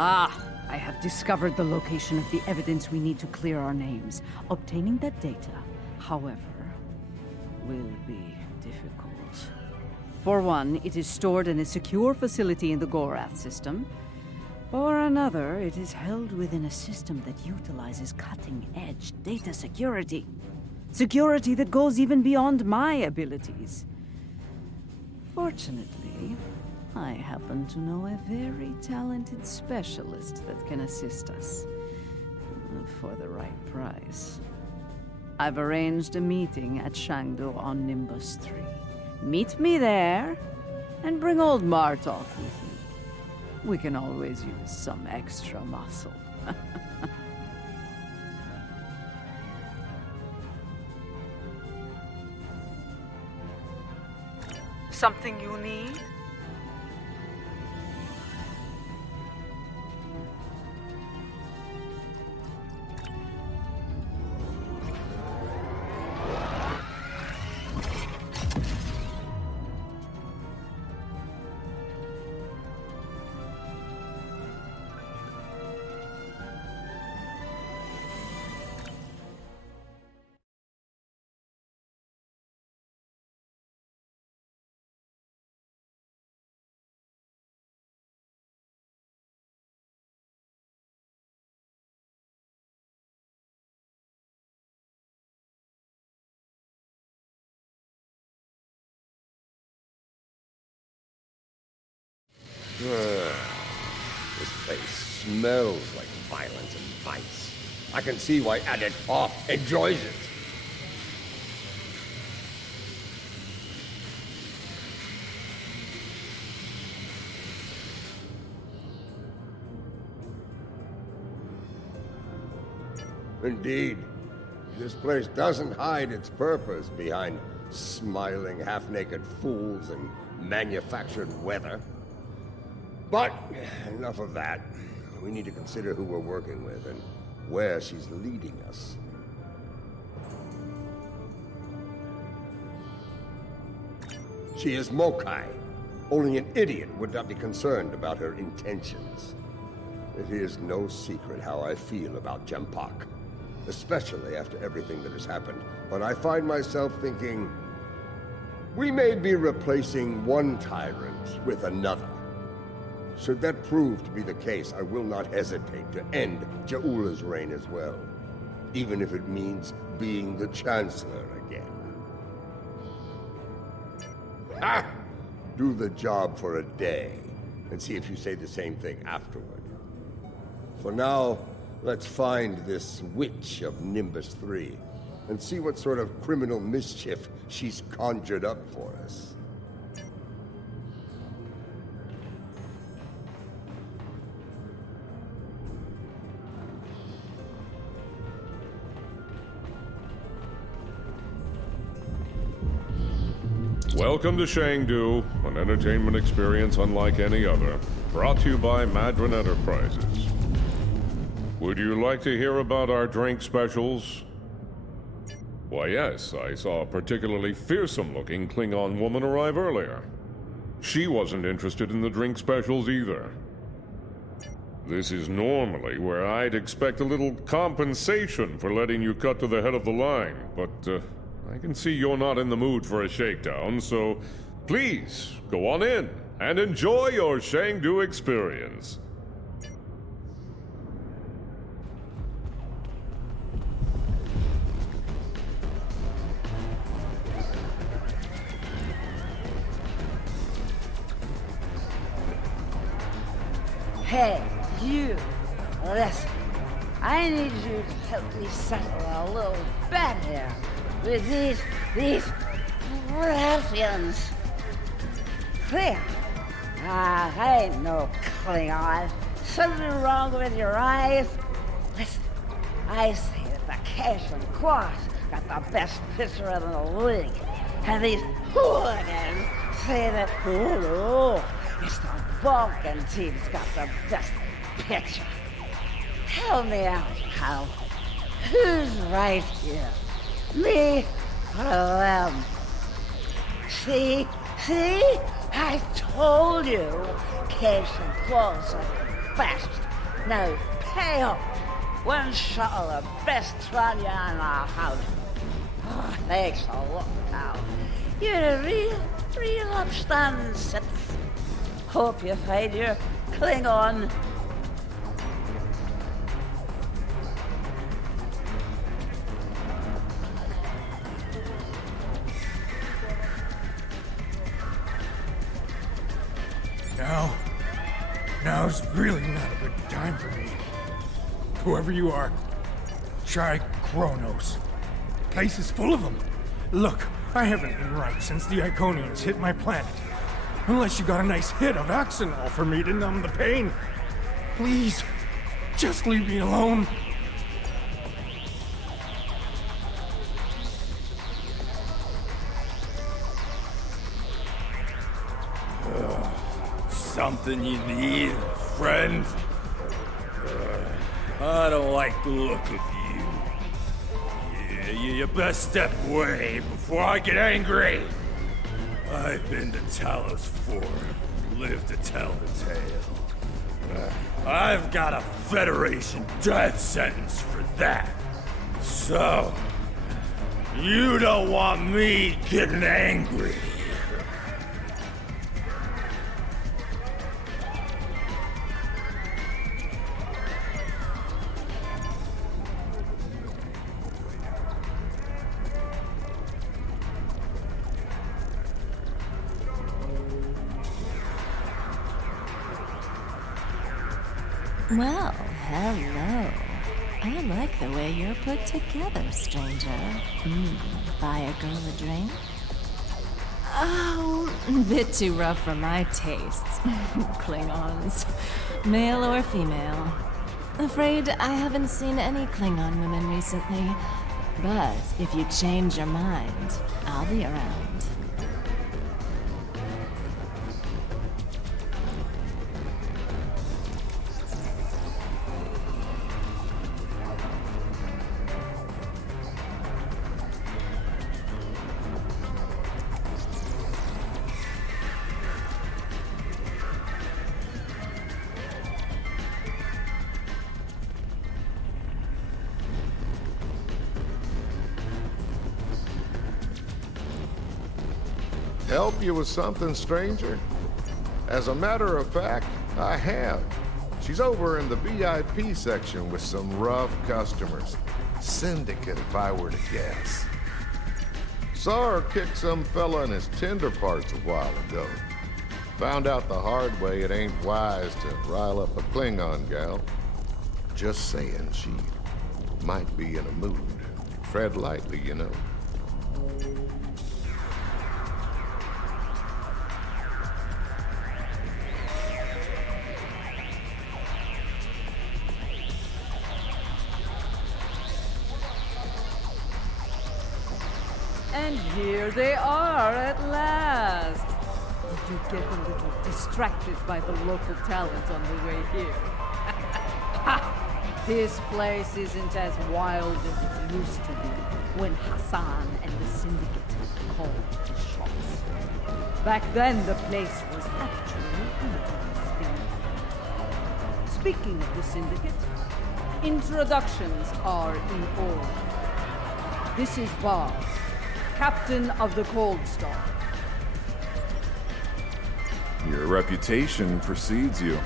I have discovered the location of the evidence we need to clear our names. Obtaining that data, however, will be difficult. For one, it is stored in a secure facility in the Gorath system. For another, it is held within a system that utilizes cutting-edge data security. Security that goes even beyond my abilities. Fortunately, I happen to know a very talented specialist that can assist us. For the right price. I've arranged a meeting at Shangdu on Nimbus 3. Meet me there, and bring old Martok with you. We can always use some extra muscle. Something you need? This place smells like violence and vice. I can see why Adet Hoff enjoys it. Indeed, this place doesn't hide its purpose behind smiling, half-naked fools and manufactured weather. But enough of that. We need to consider who we're working with and where she's leading us. She is Mo'Kai. Only an idiot would not be concerned about her intentions. It is no secret how I feel about J'mpok, especially after everything that has happened. But I find myself thinking, we may be replacing one tyrant with another. Should that prove to be the case, I will not hesitate to end Ja'ula's reign as well, even if it means being the Chancellor again. Ha! Do the job for a day, and see if you say the same thing afterward. For now, let's find this witch of Nimbus 3, and see what sort of criminal mischief she's conjured up for us. Welcome to Shangdu, an entertainment experience unlike any other, brought to you by Madron Enterprises. Would you like to hear about our drink specials? Why yes, I saw a particularly fearsome-looking Klingon woman arrive earlier. She wasn't interested in the drink specials either. This is normally where I'd expect a little compensation for letting you cut to the head of the line, but I can see you're not in the mood for a shakedown, so please go on in and enjoy your Shangdu experience. Hey, you! Listen, I need you to help me settle a little bet here with these ruffians. Klingon? I ain't no Klingon. Something wrong with your eyes? Listen, I say that the Cash and Quas got the best pitcher in the league. And these hooligans say that, oh, it's the Vulcan team's got the best pitcher. Tell me out, pal. Who's right here? Me or them? See? I told you Cash and Quas are the best. Now, pay up. One shot of the best tranya in our house. Oh, thanks a lot, pal. You're a real upstanding citizen. Hope you find your Klingon. Now's really not a good time for me. Whoever you are, try Kronos. Place is full of them. Look, I haven't been right since the Iconians hit my planet. Unless you got a nice hit of Oxenol for me to numb the pain. Please, just leave me alone. Something you need, friend? I don't like the look of you. Yeah, you best step away before I get angry. I've been to Talos 4, lived to tell the tale. I've got a Federation death sentence for that. So, you don't want me getting angry. Well, hello. I like the way you're put together, stranger. Buy a girl a drink? Oh, a bit too rough for my tastes. Klingons. Male or female. Afraid I haven't seen any Klingon women recently. But if you change your mind, I'll be around. Help you with something, stranger? As a matter of fact, I have. She's over in the VIP section with some rough customers. Syndicate, if I were to guess. Saw her kick some fella in his tender parts a while ago. Found out the hard way it ain't wise to rile up a Klingon gal. Just saying, she might be in a mood. Tread lightly, you know. And here they are at last. Did you get a little distracted by the local talent on the way here? Ha! This place isn't as wild as it used to be when Hassan and the Syndicate called the shots. Back then, the place was actually interesting. Speaking of the Syndicate, introductions are in order. This is Bob, Captain of the Cold Star. Your reputation precedes you.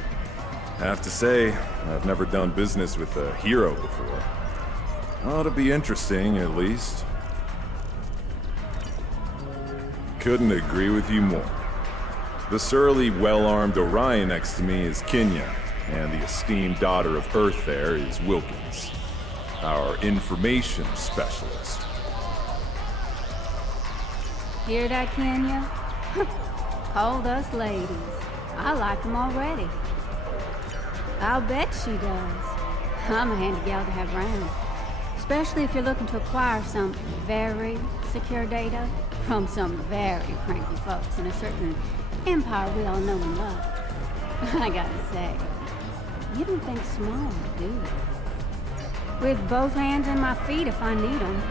Have to say, I've never done business with a hero before. Ought to be interesting, at least. Couldn't agree with you more. The surly, well-armed Orion next to me is Kenya, and the esteemed daughter of Earth there is Wilkins, our information specialist. Hear that, Kenya? Called us ladies. I like them already. I'll bet she does. I'm a handy gal to have around. Especially if you're looking to acquire some very secure data from some very cranky folks in a certain empire we all know and love. I gotta say, you don't think small, do you? With both hands and my feet if I need them.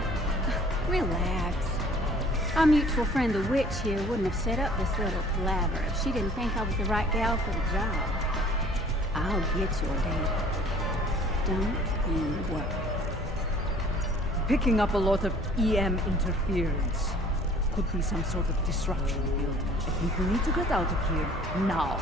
Relax. Our mutual friend the witch here wouldn't have set up this little palaver if she didn't think I was the right gal for the job. I'll get your data. Don't you worry. Picking up a lot of EM interference. Could be some sort of disruption field. I think we need to get out of here now.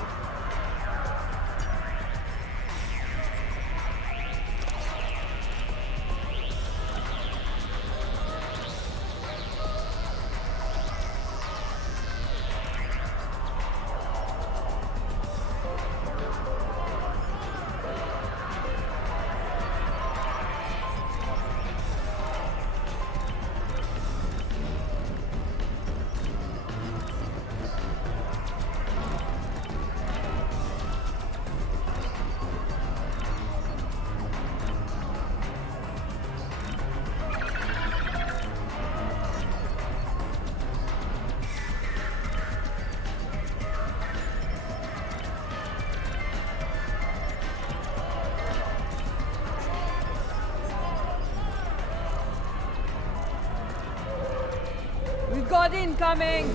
We've got incoming!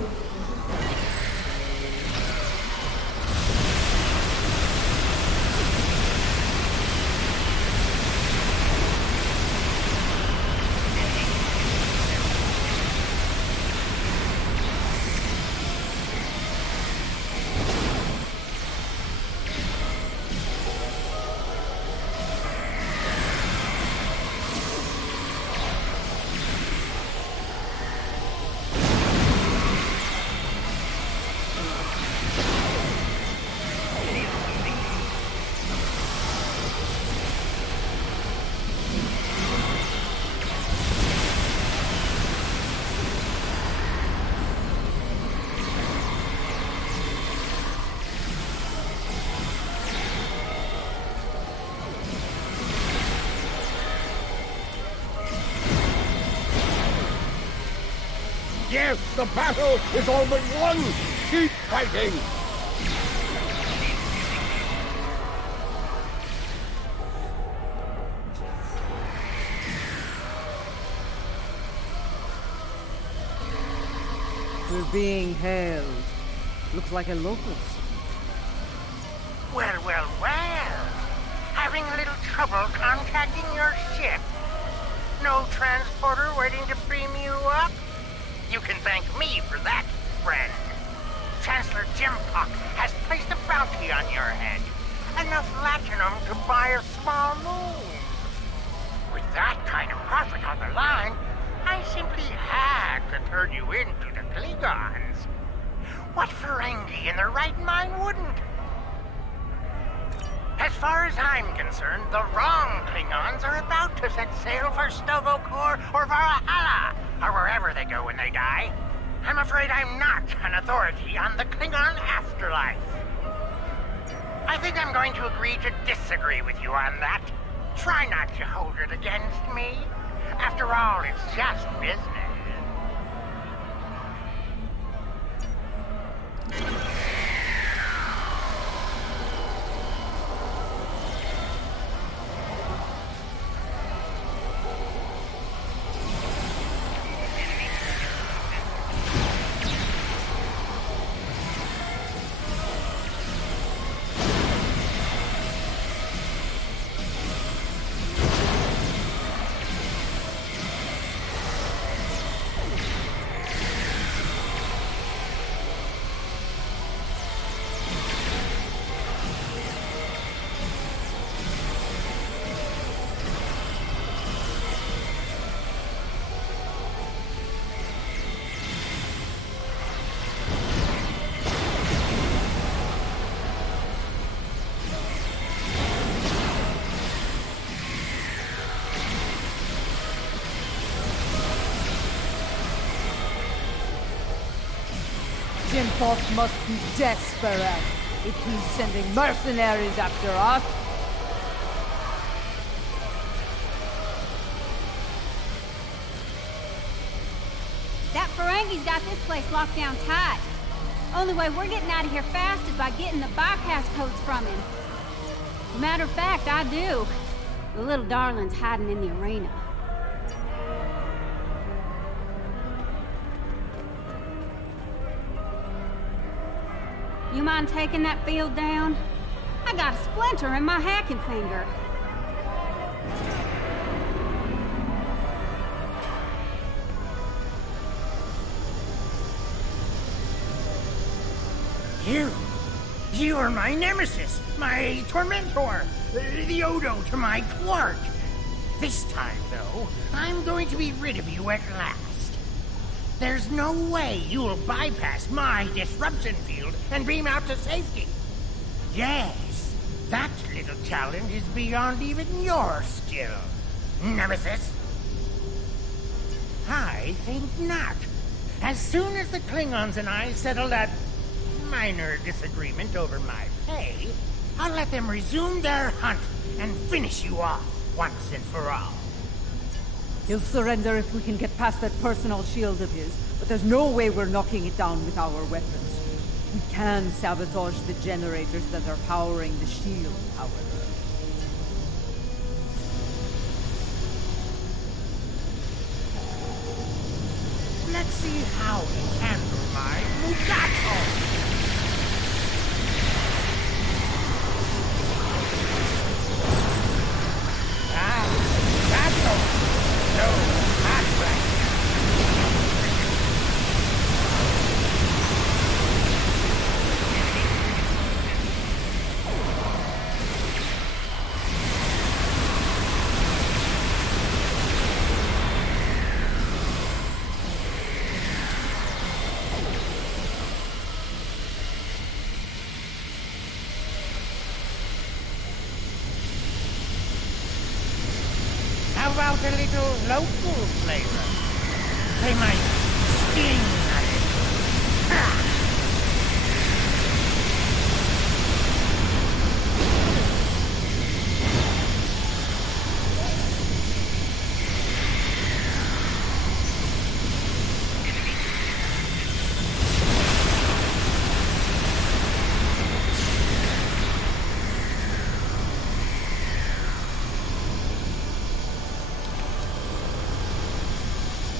Yes, the battle is all but won! Keep fighting! We're being held. Looks like a locust. Well, well, well. Having a little trouble contacting your ship. No transporter waiting to beam you up? You can thank me for that, friend. Chancellor J'mpok has placed a bounty on your head. Enough latinum to buy a small moon. With that kind of profit on the line, I simply had to turn you into the Klingons. What Ferengi in their right mind wouldn't? As far as I'm concerned, the wrong Klingons are about to set sail for Stovokor or Valhalla, or wherever they go when they die. I'm afraid I'm not an authority on the Klingon afterlife. I think I'm going to agree to disagree with you on that. Try not to hold it against me. After all, it's just business. J'mpok must be desperate if he's sending mercenaries after us. That Ferengi's got this place locked down tight. Only way we're getting out of here fast is by getting the bypass codes from him. Matter of fact, I do. The little darling's hiding in the arena. You mind taking that field down? I got a splinter in my hacking finger. You are my nemesis, my tormentor, the Odo to my Quark. This time, though, I'm going to be rid of you at last. There's no way you'll bypass my disruption field and beam out to safety. Yes, that little challenge is beyond even your skill, nemesis. I think not. As soon as the Klingons and I settle that minor disagreement over my pay, I'll let them resume their hunt and finish you off once and for all. He'll surrender if we can get past that personal shield of his, but there's no way we're knocking it down with our weapons. We can sabotage the generators that are powering the shield, however. Let's see how you handle my Mugato. How about a little local flavor? They might sting a little. Ha!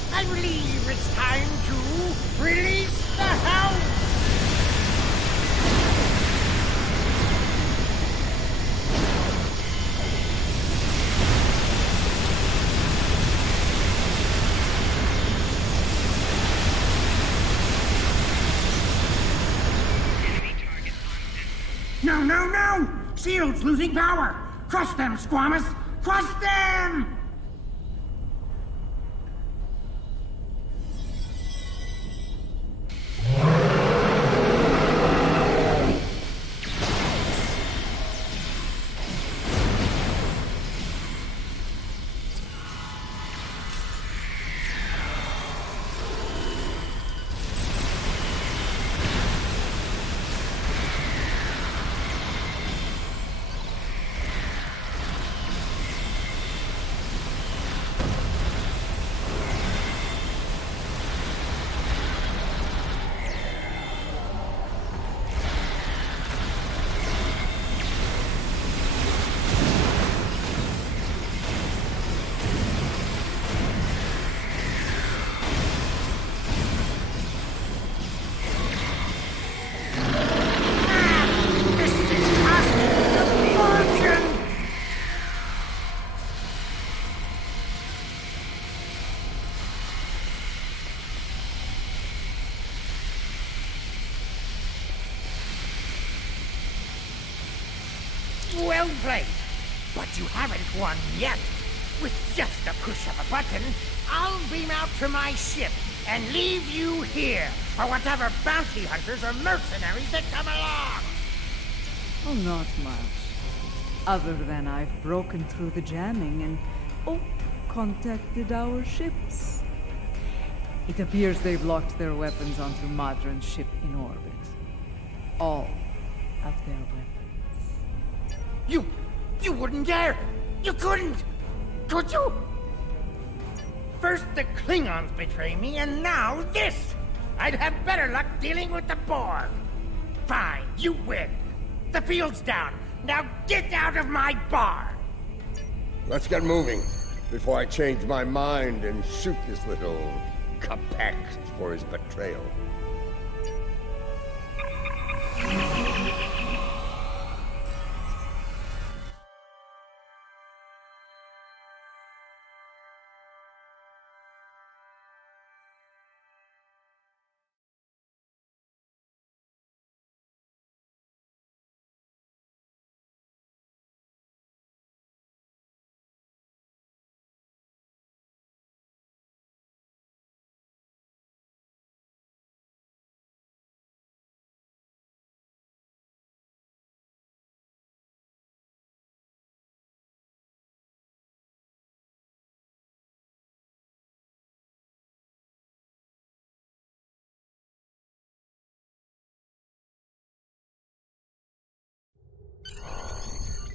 I believe it's time to release the hound! No, no, no! Shield's losing power! Crush them, Squamous! Crush them! Well played, but you haven't won yet. With just a push of a button, I'll beam out to my ship and leave you here for whatever bounty hunters or mercenaries that come along. Oh, not much. Other than I've broken through the jamming and, contacted our ships. It appears they've locked their weapons onto Madron's ship in orbit. All of their weapons. You wouldn't dare! You couldn't! Could you? First the Klingons betray me, and now this! I'd have better luck dealing with the Borg. Fine, you win. The field's down. Now get out of my bar! Let's get moving, before I change my mind and shoot this little C'pec for his betrayal.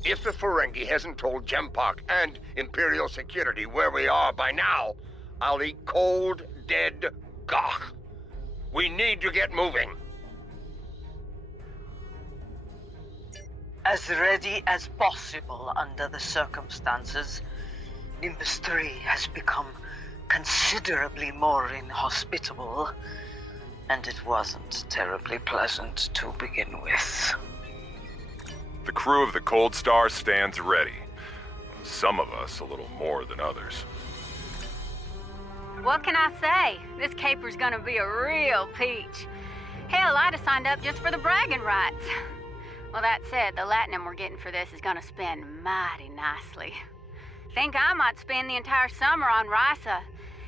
If the Ferengi hasn't told J'mpok and Imperial Security where we are by now, I'll eat cold, dead gagh. We need to get moving. As ready as possible under the circumstances. Nimbus 3 has become considerably more inhospitable, and it wasn't terribly pleasant to begin with. The crew of the Cold Star stands ready. Some of us a little more than others. What can I say? This caper's gonna be a real peach. Hell, I'd have signed up just for the bragging rights. Well, that said, the latinum we're getting for this is gonna spend mighty nicely. Think I might spend the entire summer on Risa.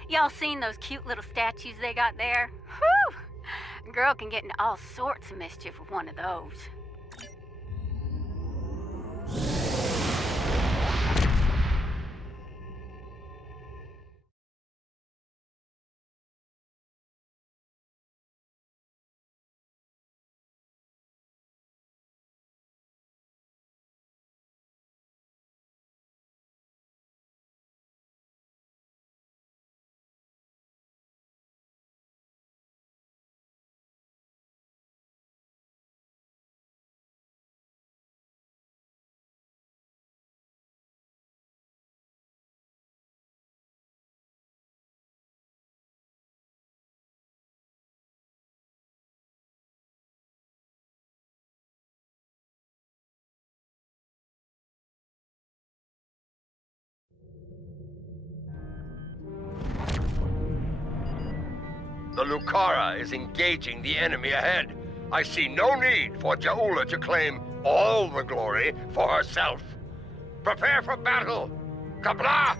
Y'all seen those cute little statues they got there? Whew! Girl can get into all sorts of mischief with one of those. The Lucara is engaging the enemy ahead. I see no need for Ja'ula to claim all the glory for herself. Prepare for battle! Qapla'!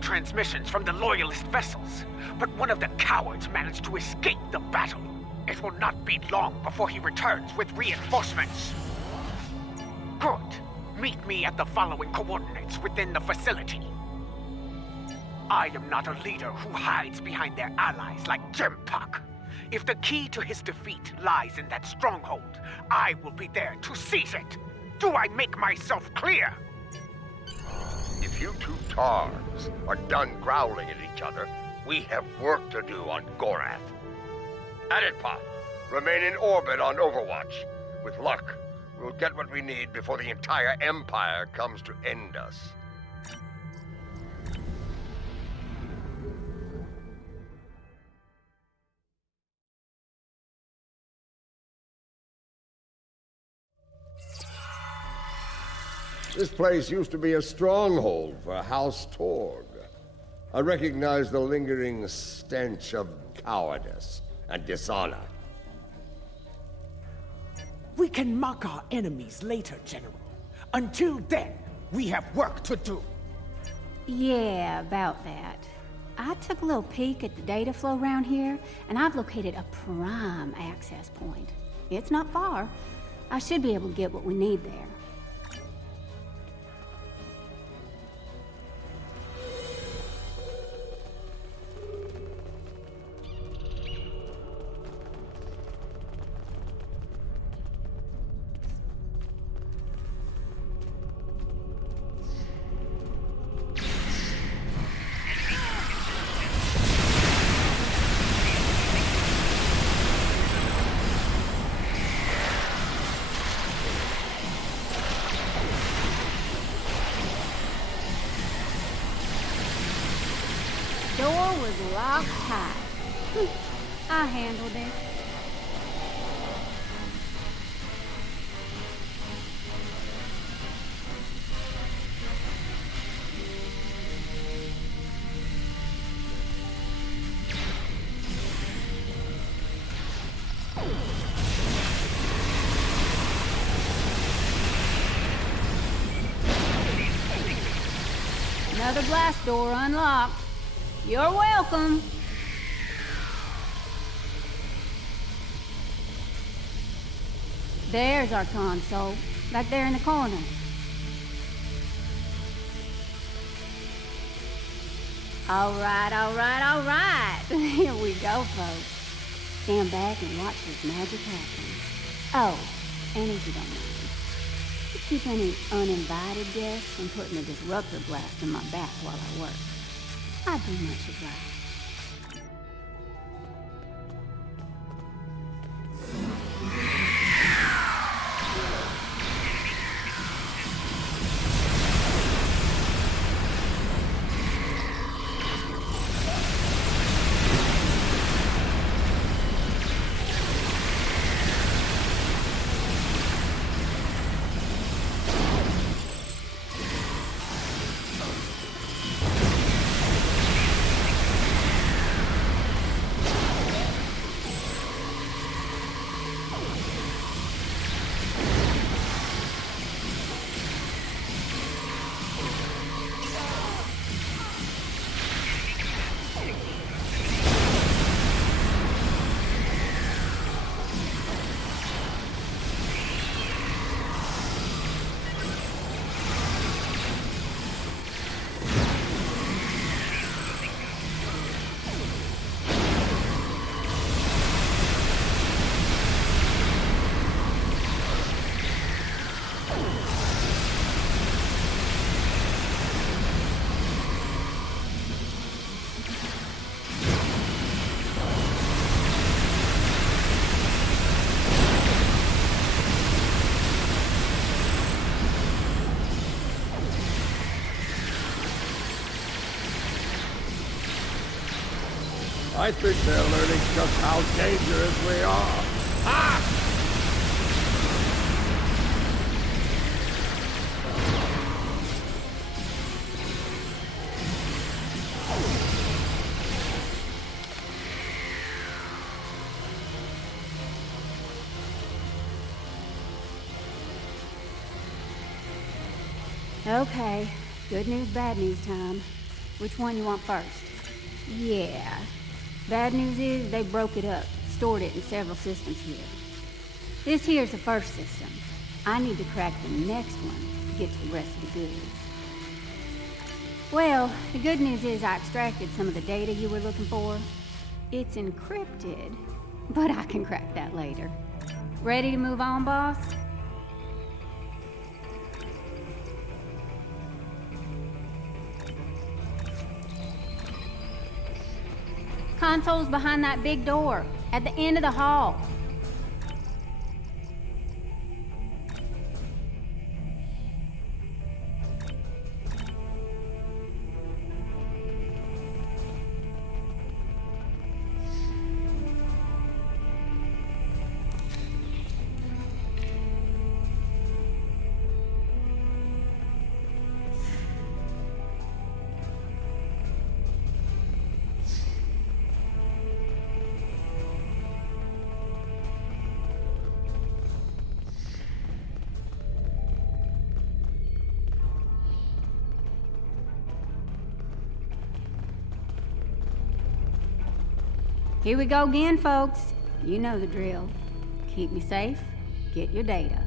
Transmissions from the Loyalist vessels, but one of the cowards managed to escape the battle. It will not be long before he returns with reinforcements. Good. Meet me at the following coordinates within the facility. I am not a leader who hides behind their allies like J'mpok. If the key to his defeat lies in that stronghold, I will be there to seize it. Do I make myself clear? If you two Tars are done growling at each other, we have work to do on Gorath. Aditpa, remain in orbit on Overwatch. With luck, we'll get what we need before the entire Empire comes to end us. This place used to be a stronghold for House Torg. I recognize the lingering stench of cowardice and dishonor. We can mock our enemies later, General. Until then, we have work to do. Yeah, about that. I took a little peek at the data flow around here, and I've located a prime access point. It's not far. I should be able to get what we need there. Door was locked tight. I handled it. Another blast door unlocked. You're welcome. There's our console, back there in the corner. All right. Here we go, folks. Stand back and watch this magic happen. Oh, and if you don't mind, just keep any uninvited guests from putting a disruptor blast in my back while I work. I'd be much obliged. I think they're learning just how dangerous we are. Ah! Okay, good news, bad news time. Which one you want first? Yeah. Bad news is they broke it up, stored it in several systems here. This here's the first system. I need to crack the next one to get to the rest of the goods. Well, the good news is I extracted some of the data you were looking for. It's encrypted, but I can crack that later. Ready to move on, boss? Console's behind that big door, at the end of the hall. Here we go again, folks. You know the drill. Keep me safe, get your data.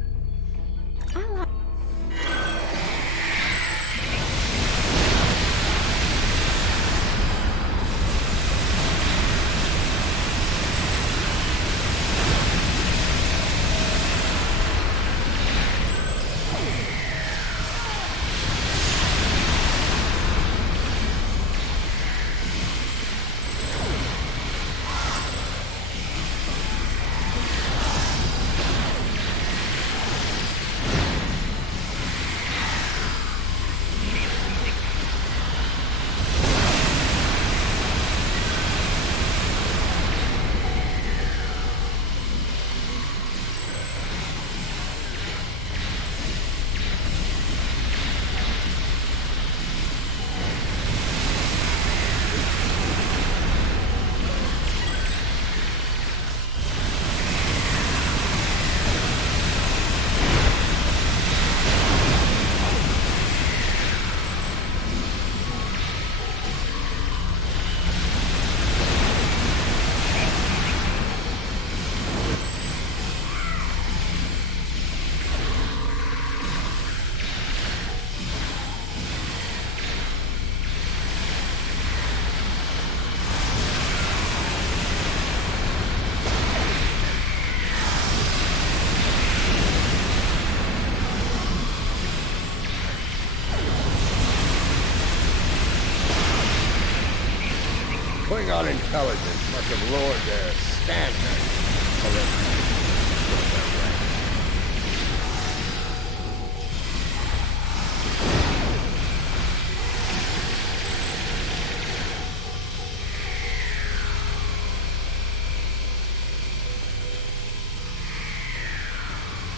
Klingon intelligence must have lowered their standards.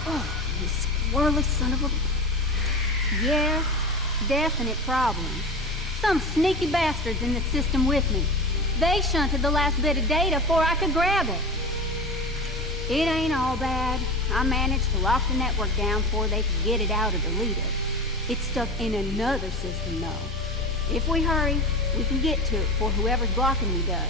Oh, you squirrely son of a... Yes, definite problem. Some sneaky bastards in the system with me. They shunted the last bit of data before I could grab it. It ain't all bad. I managed to lock the network down before they could get it out or delete it. It's stuck in another system, though. If we hurry, we can get to it before whoever's blocking me does.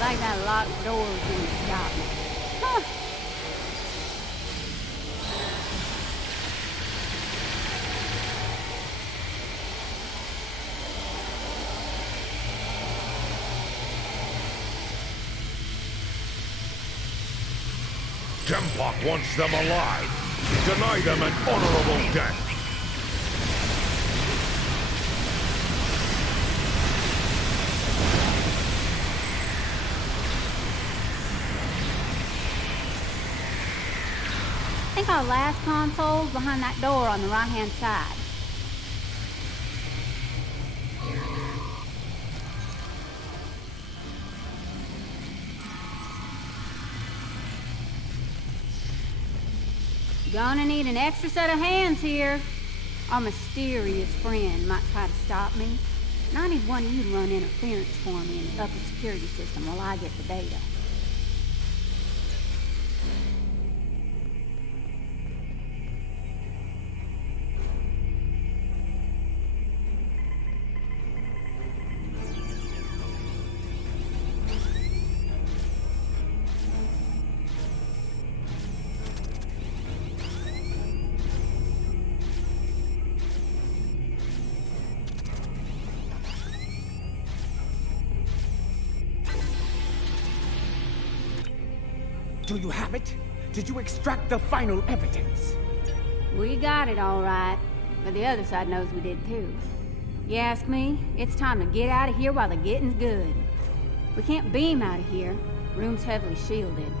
Like that locked doors didn't stop me. Huh. J'mpok wants them alive. Deny them an honorable death. I think our last console's behind that door on the right-hand side. Gonna need an extra set of hands here. Our mysterious friend might try to stop me. And I need one of you to run interference for me in the upper security system while I get the data. Do you have it? Did you extract the final evidence? We got it all right, but the other side knows we did too. You ask me, it's time to get out of here while the getting's good. We can't beam out of here. Room's heavily shielded.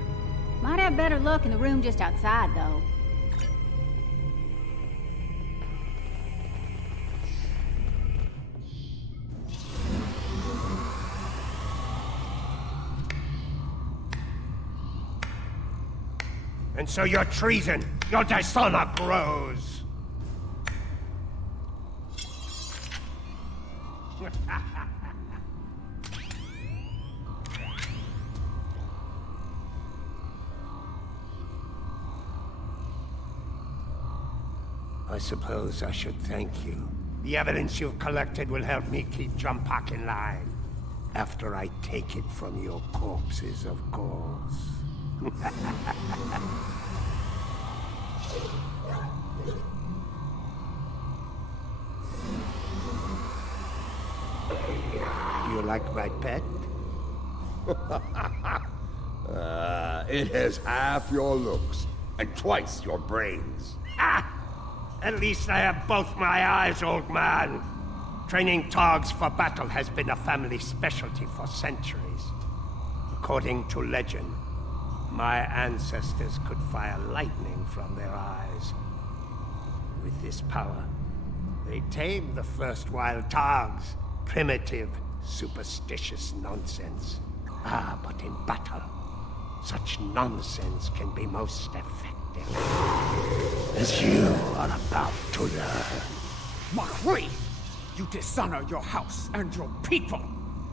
Might have better luck in the room just outside, though. And so your treason, your dishonor grows. I suppose I should thank you. The evidence you've collected will help me keep J'mpok in line. After I take it from your corpses, of course. You like my pet? It has half your looks and twice your brains. Ah! At least I have both my eyes, old man. Training Togs for battle has been a family specialty for centuries. According to legend, my ancestors could fire lightning from their eyes. With this power, they tamed the first wild Togs. Primitive, superstitious nonsense. Ah, but in battle, such nonsense can be most effective. As you are about to learn. Matriarch, you dishonor your house and your people.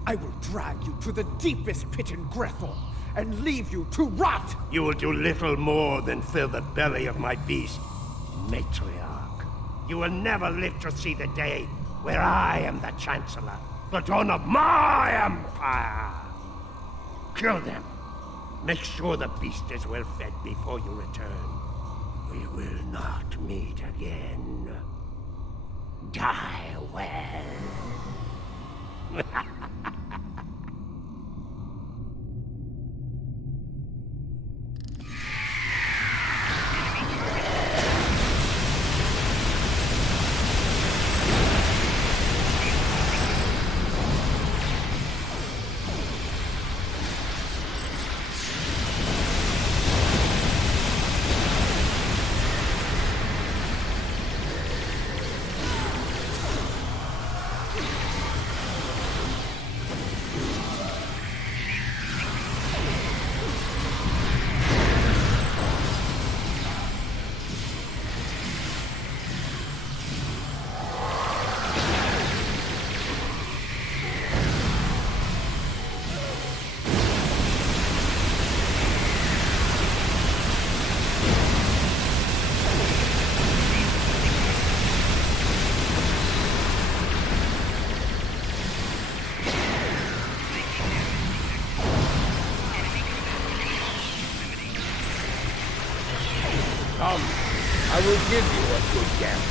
I will drag you to the deepest pit in Grethel and leave you to rot! You will do little more than fill the belly of my beast, Matriarch. You will never live to see the day where I am the Chancellor, but on of my empire! Kill them. Make sure the beast is well fed before you return. We will not meet again. Die well. Come, I will give you a good death.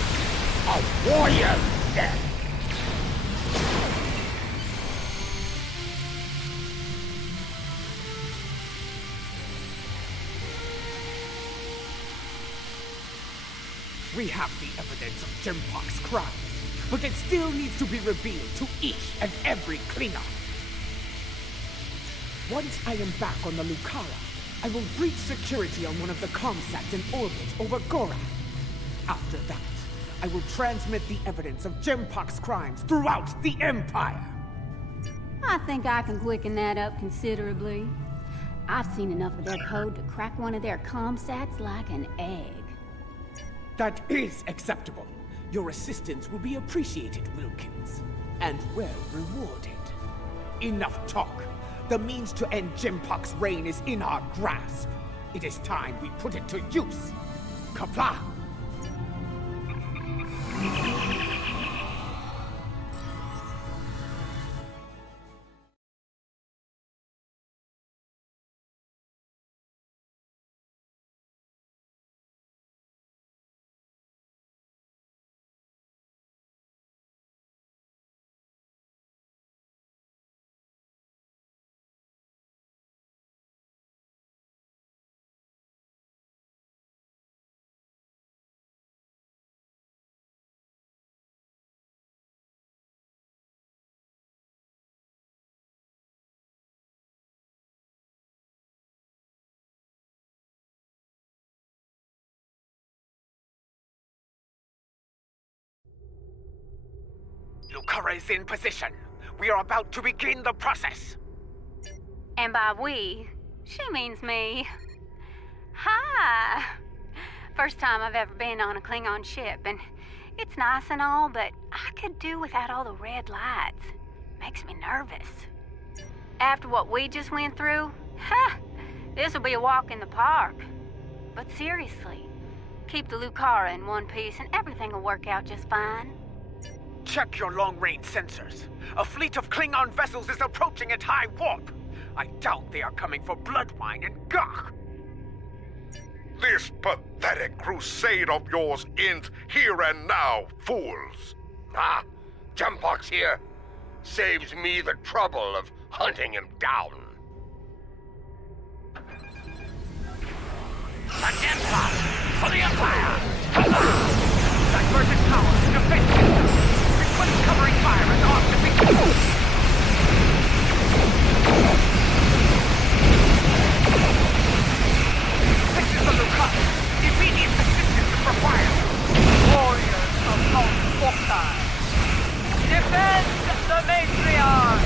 A warrior's death. We have the evidence of J'mpok's crime, but it still needs to be revealed to each and every Klingon. Once I am back on the Lucara, I will breach security on one of the comsats in orbit over Gorath. After that, I will transmit the evidence of J'mpok's crimes throughout the Empire. I think I can quicken that up considerably. I've seen enough of their code to crack one of their comsats like an egg. That is acceptable. Your assistance will be appreciated, Wilkins, and well rewarded. Enough talk. The means to end J'mpok's reign is in our grasp. It is time we put it to use. Kapla! Lucara is in position. We are about to begin the process. And by we, she means me. Hi! First time I've ever been on a Klingon ship, and it's nice and all, but I could do without all the red lights. Makes me nervous. After what we just went through, this'll be a walk in the park. But seriously, keep the Lucara in one piece and everything will work out just fine. Check your long-range sensors. A fleet of Klingon vessels is approaching at high warp. I doubt they are coming for Bloodwine and Gach. This pathetic crusade of yours ends here and now, fools. Ah, J'mpok's here. Saves me the trouble of hunting him down. The J'mpok! For the Empire! Diverted power and defense system. Request covering fire and off to begin. This is the Lucara. Immediate assistance is required. Warriors of House Mo'Kai! Defend the Matriarch!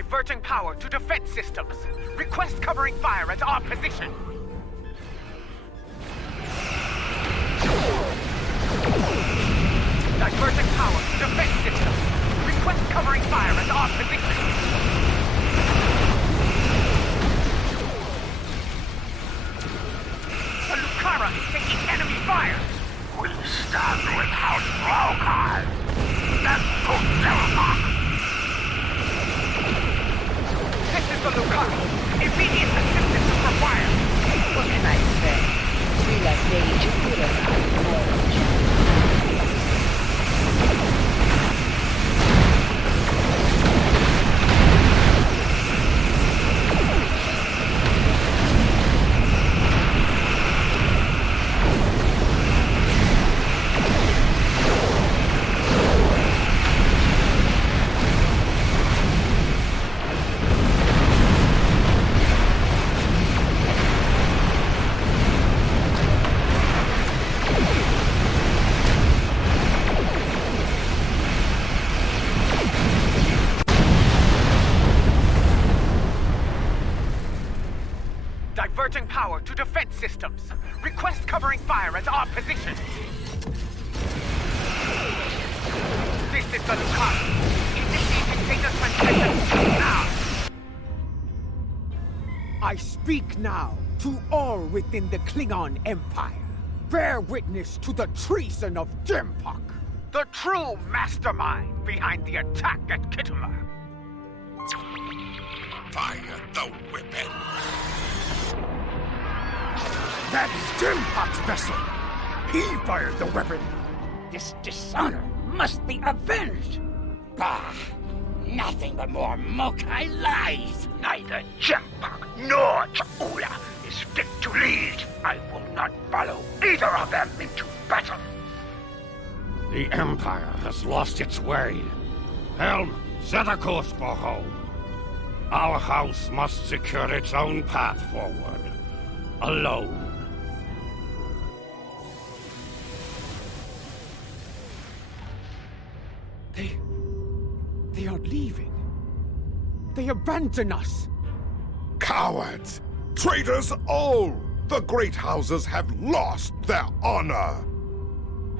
Diverting power to defense systems. Request covering fire at our position. Diverting power to defense systems. Request covering fire at our position. The Lucara is taking enemy fire. We stand with House Mo'Kai. That's J'mpok. This is the Lucara. Immediate assistance is required. What can I say? We like NgaiGeneration. Diverting power to defense systems. Request covering fire at our position. This is the Lucara. Initiating data transmission now. I speak now to all within the Klingon Empire. Bear witness to the treason of J'mpok, the true mastermind behind the attack at Kittimer. Fire the weapon. That is J'mpok's vessel. He fired the weapon. This dishonor must be avenged. Bah! Nothing but more Mo'Kai lies. Neither J'mpok nor J'ula is fit to lead. I will not follow either of them into battle. The Empire has lost its way. Helm, set a course for home. Our house must secure its own path forward. Alone. They are leaving. They abandon us. Cowards! Traitors all! The great houses have lost their honor.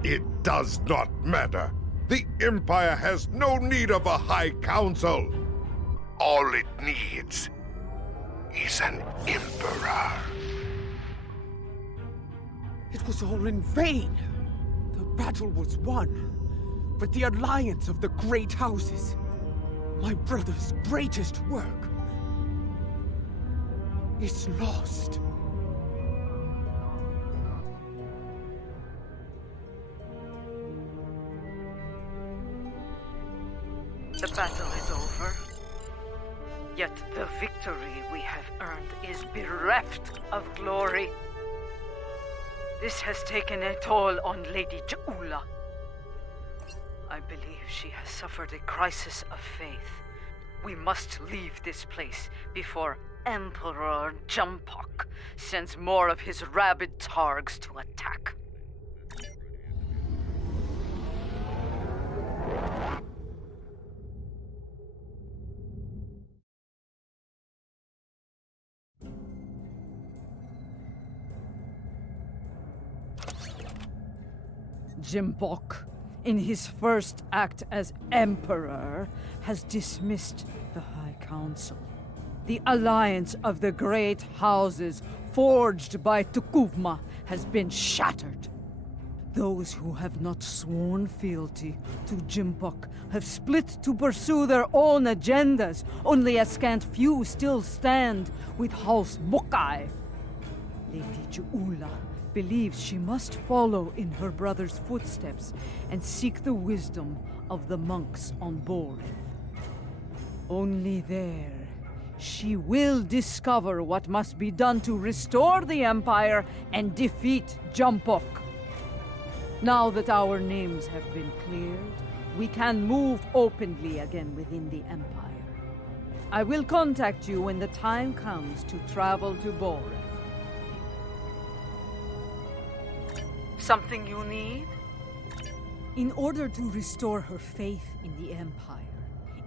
It does not matter. The Empire has no need of a High Council. All it needs is an Emperor. It was all in vain. The battle was won. But the alliance of the great houses, my brother's greatest work, is lost. The battle is over. Yet the victory we have earned is bereft of glory. This has taken a toll on Lady J'ula. I believe she has suffered a crisis of faith. We must leave this place before Emperor J'mpok sends more of his rabid targs to attack. J'mpok, in his first act as Emperor, has dismissed the High Council. The alliance of the great houses forged by T'Kuvma has been shattered. Those who have not sworn fealty to J'mpok have split to pursue their own agendas. Only a scant few still stand with House Mo'Kai. Lady J'ula believes she must follow in her brother's footsteps and seek the wisdom of the monks on Boreth. Only there, she will discover what must be done to restore the Empire and defeat J'mpok. Now that our names have been cleared, we can move openly again within the Empire. I will contact you when the time comes to travel to Boreth. Something you need? In order to restore her faith in the Empire,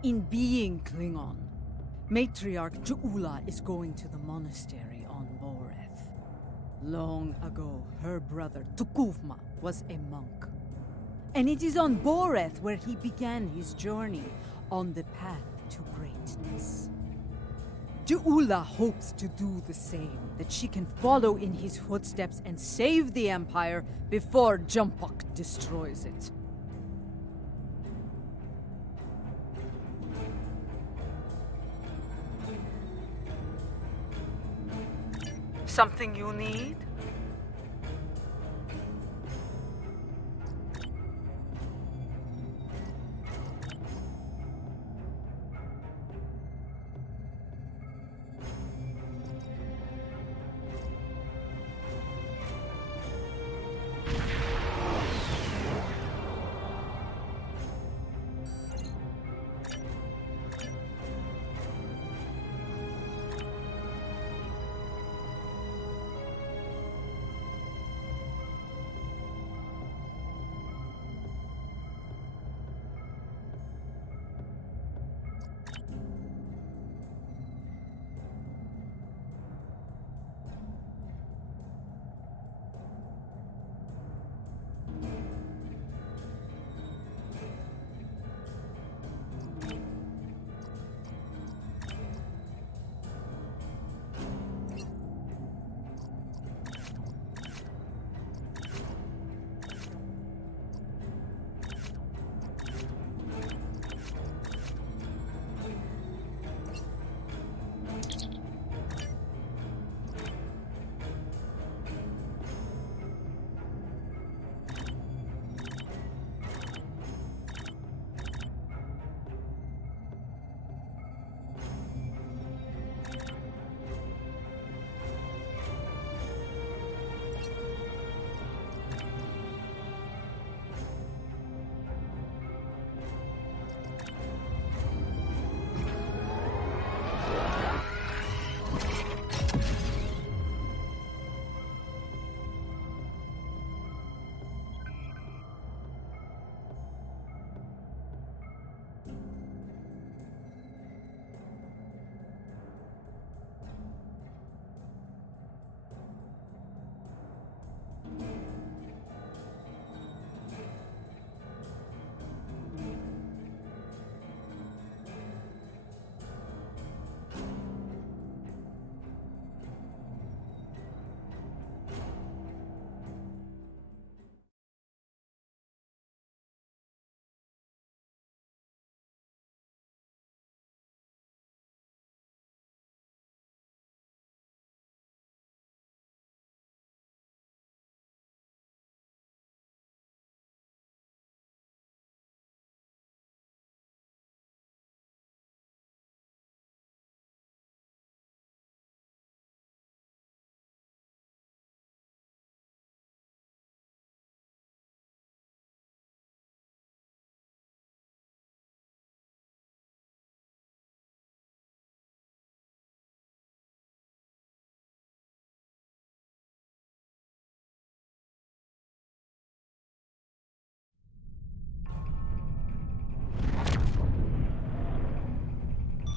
in being Klingon, Matriarch J'ula is going to the monastery on Boreth. Long ago, her brother Tukuvma was a monk. And it is on Boreth where he began his journey on the path to greatness. J'ula hopes to do the same, that she can follow in his footsteps and save the Empire before J'mpok destroys it. Something you need?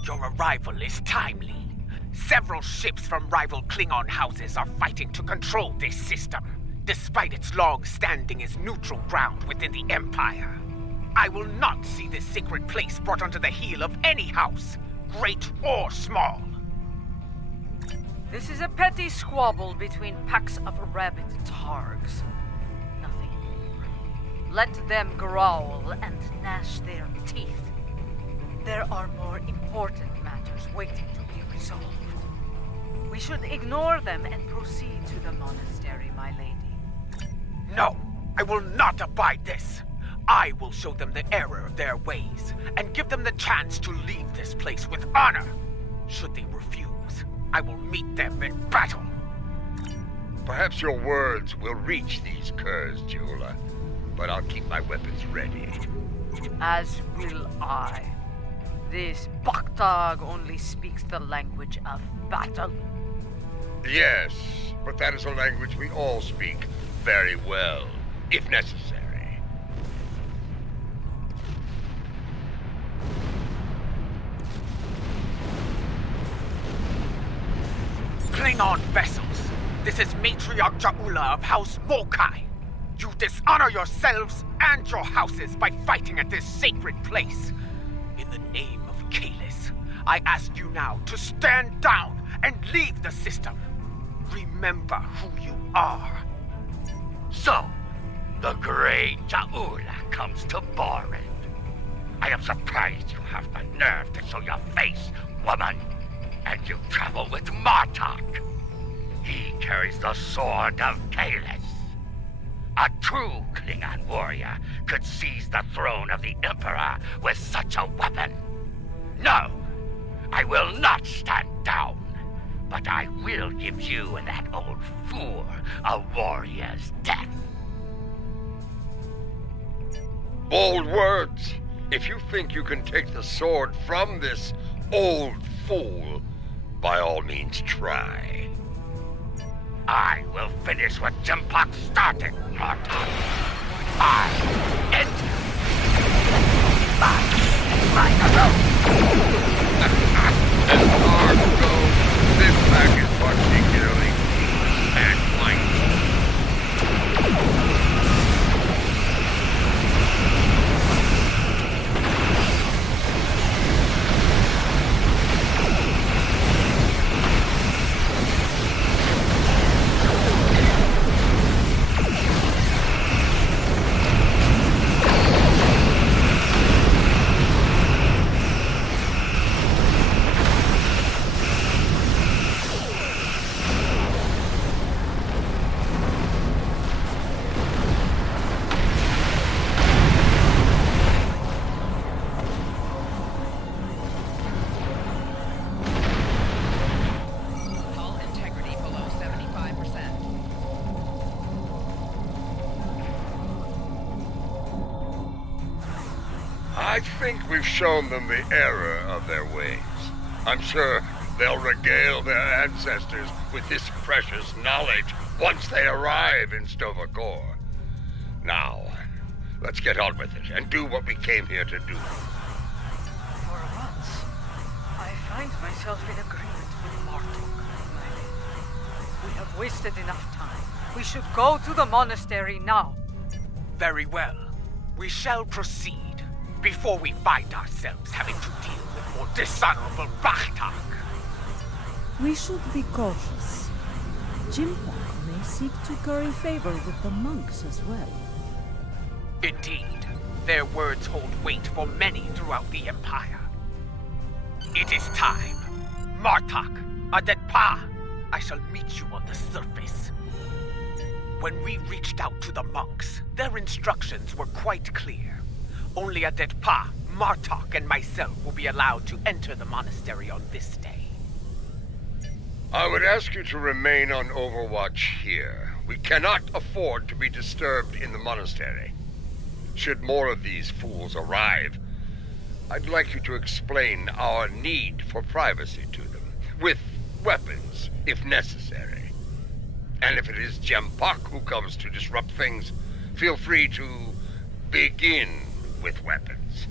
Your arrival is timely. Several ships from rival Klingon houses are fighting to control this system, despite its long standing as neutral ground within the Empire. I will not see this sacred place brought under the heel of any house, great or small. This is a petty squabble between packs of rabid targs. Nothing more. Let them growl and gnash their teeth. There are more important matters waiting to be resolved. We should ignore them and proceed to the monastery, my lady. No, I will not abide this. I will show them the error of their ways, and give them the chance to leave this place with honor. Should they refuse, I will meet them in battle. Perhaps your words will reach these curs, J'ula, but I'll keep my weapons ready. As will I. This Baktag only speaks the language of battle. Yes, but that is a language we all speak very well, if necessary. Klingon vessels. This is Matriarch of House Mo'Kai. You dishonor yourselves and your houses by fighting at this sacred place. In the name of Kalis, I ask you now to stand down and leave the system. Remember who you are. So, the great Ja'ula comes to Borin. I am surprised you have the nerve to show your face, woman. And you travel with Martok. He carries the sword of Kalis. A true Klingon warrior could seize the throne of the Emperor with such a weapon. No, I will not stand down. But I will give you and that old fool a warrior's death. Bold words. If you think you can take the sword from this old fool, by all means try. I will finish what J'mpok started, Martok. I end my alone. As far as goes, this pack is particularly clean and white. I think we've shown them the error of their ways. I'm sure they'll regale their ancestors with this precious knowledge once they arrive in Stovacor. Now, let's get on with it and do what we came here to do. For once, I find myself in agreement with Martok. We have wasted enough time. We should go to the monastery now. Very well. We shall proceed before we find ourselves having to deal with more dishonorable Bachtak. We should be cautious. J'mpok may seek to curry favor with the monks as well. Indeed, their words hold weight for many throughout the Empire. It is time. Martok, Adetpa, I shall meet you on the surface. When we reached out to the monks, their instructions were quite clear. Only Adetpa, Martok, and myself will be allowed to enter the monastery on this day. I would ask you to remain on overwatch here. We cannot afford to be disturbed in the monastery. Should more of these fools arrive, I'd like you to explain our need for privacy to them, with weapons, if necessary. And if it is J'mpok who comes to disrupt things, feel free to begin with weapons.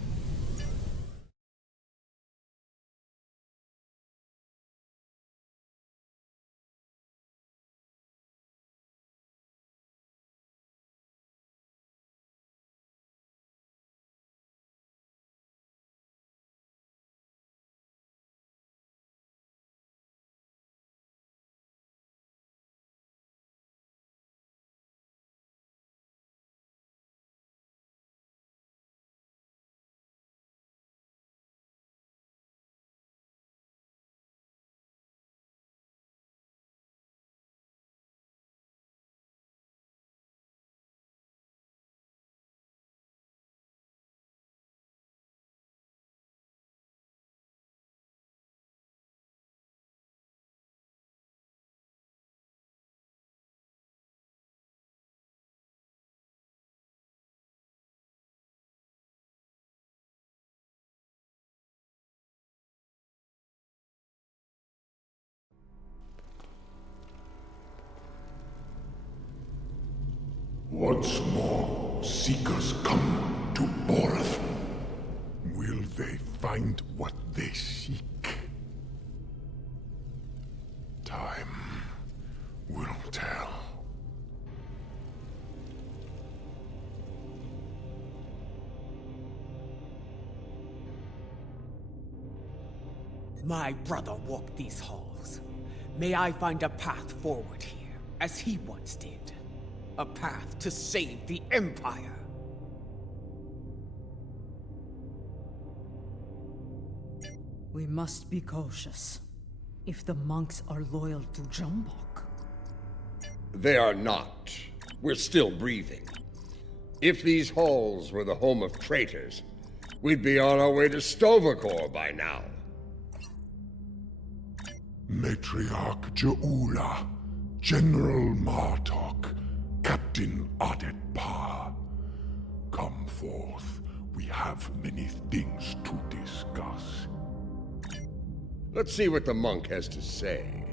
Once more, seekers come to Borth. Will they find what they seek? Time My brother walked these halls. May I find a path forward here, as he once did. A path to save the Empire. We must be cautious. If the monks are loyal to J'mpok. They are not. We're still breathing. If these halls were the home of traitors, we'd be on our way to Sto by now. Matriarch J'ula, General Martok, Captain Adetpa. Come forth. We have many things to discuss. Let's see what the monk has to say.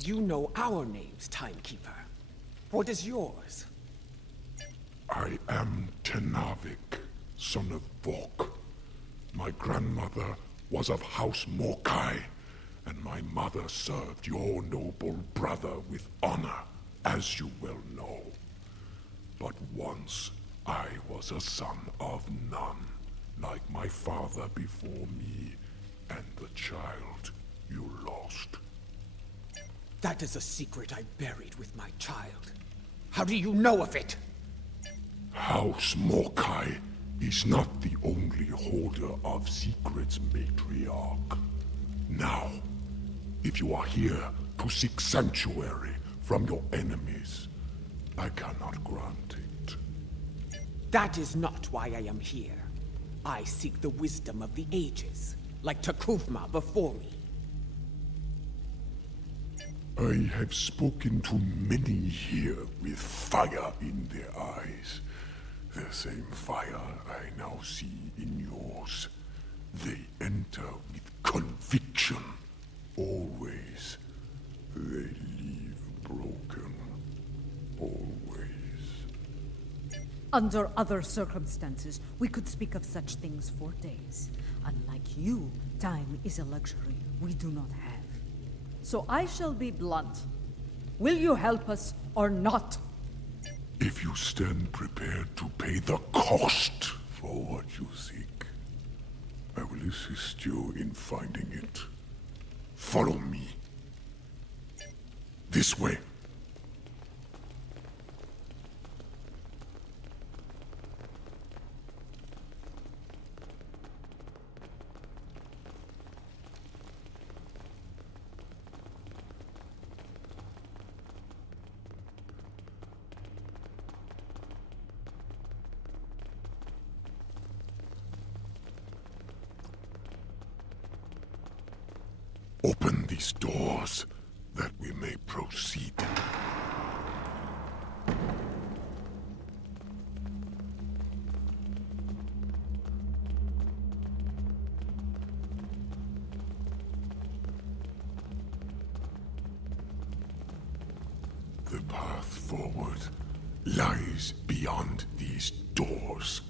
You know our names, Timekeeper. What is yours? I am Tenavik, son of Vok. My grandmother was of House Mo'Kai, and my mother served your noble brother with honor, as you well know. But once, I was a son of none, like my father before me, and the child you lost. That is a secret I buried with my child. How do you know of it? House Mo'Kai is not the only holder of secrets, Matriarch. Now, if you are here to seek sanctuary from your enemies, I cannot grant it. That is not why I am here. I seek the wisdom of the ages, like Takuvma before me. I have spoken to many here with fire in their eyes. The same fire I now see in yours. They enter with conviction. Always. They leave broken. Always. Under other circumstances, we could speak of such things for days. Unlike you, time is a luxury we do not have. So I shall be blunt. Will you help us or not? If you stand prepared to pay the cost for what you seek, I will assist you in finding it. Follow me. This way. Open these doors, that we may proceed. The path forward lies beyond these doors.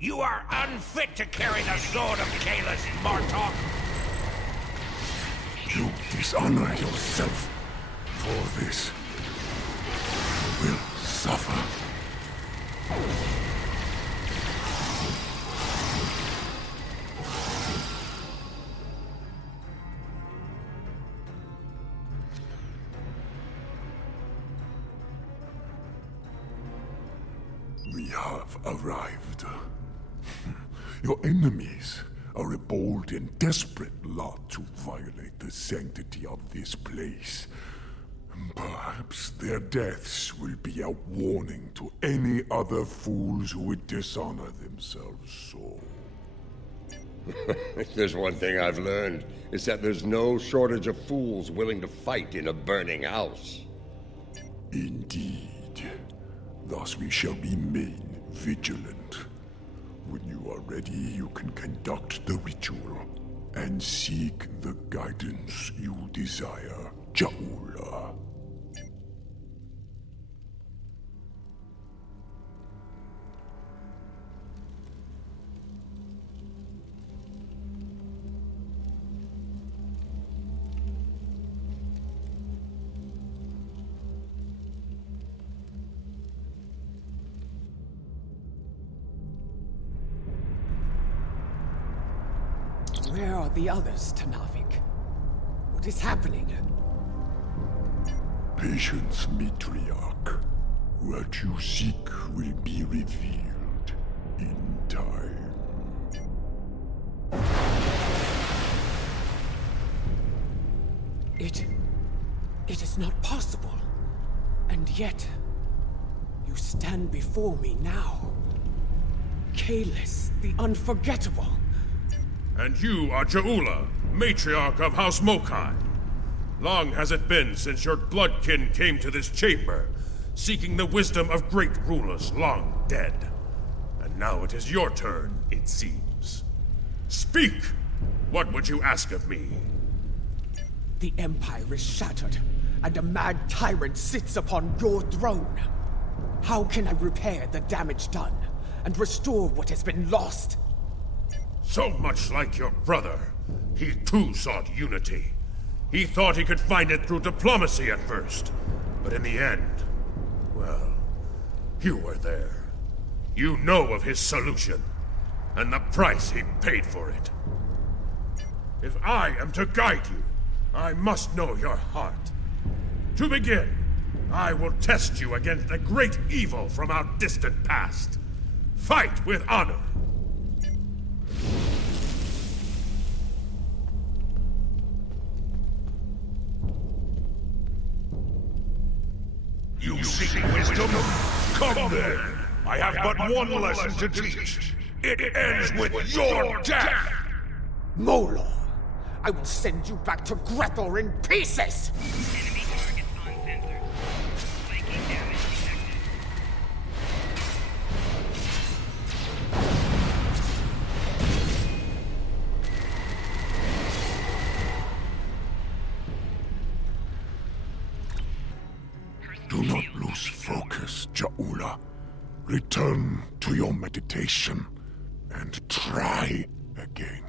You are unfit to carry the sword of Kalis, Martok! You dishonor yourself. For this, you will suffer. We have arrived. Your enemies are a bold and desperate lot to violate the sanctity of this place. Perhaps their deaths will be a warning to any other fools who would dishonor themselves so. If there's one thing I've learned, it's that there's no shortage of fools willing to fight in a burning house. Indeed. Thus we shall remain vigilant. When you are ready, you can conduct the ritual and seek the guidance you desire, Ja'ula. Where are the others, Tanavik? What is happening? Patience, Matriarch. What you seek will be revealed in time. It is not possible. And yet, you stand before me now. Kahless, the unforgettable. And you are Ja'ula, Matriarch of House Mo'Kai. Long has it been since your bloodkin came to this chamber, seeking the wisdom of great rulers long dead. And now it is your turn, it seems. Speak! What would you ask of me? The Empire is shattered, and a mad tyrant sits upon your throne. How can I repair the damage done, and restore what has been lost? So much like your brother, he too sought unity. He thought he could find it through diplomacy at first, but in the end, well, you were there. You know of his solution, and the price he paid for it. If I am to guide you, I must know your heart. To begin, I will test you against the great evil from our distant past. Fight with honor. You seek wisdom? Come then! I have but one lesson to teach. It ends with your death! Molo! I will send you back to Grethor in pieces! Enemy targets uncensored. Flanking damage detected. Do not lose focus, Ja'ula. Return to your meditation and try again.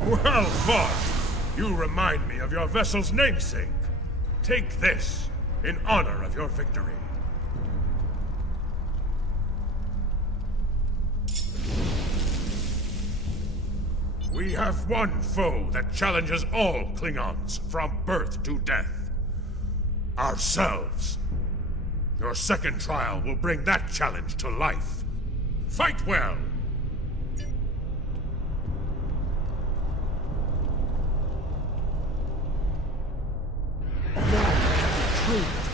Well fought! You remind me of your vessel's namesake. Take this, in honor of your victory. We have one foe that challenges all Klingons from birth to death. Ourselves. Your second trial will bring that challenge to life. Fight well!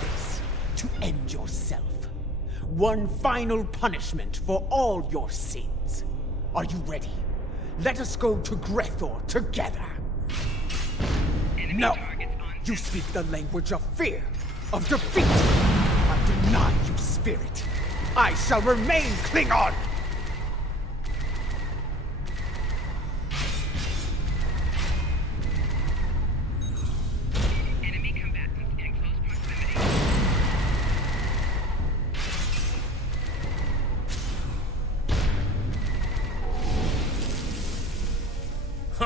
This to end yourself. One final punishment for all your sins. Are you ready? Let us go to Grethor together. No! You speak the language of fear, of defeat. I deny you, spirit. I shall remain Klingon!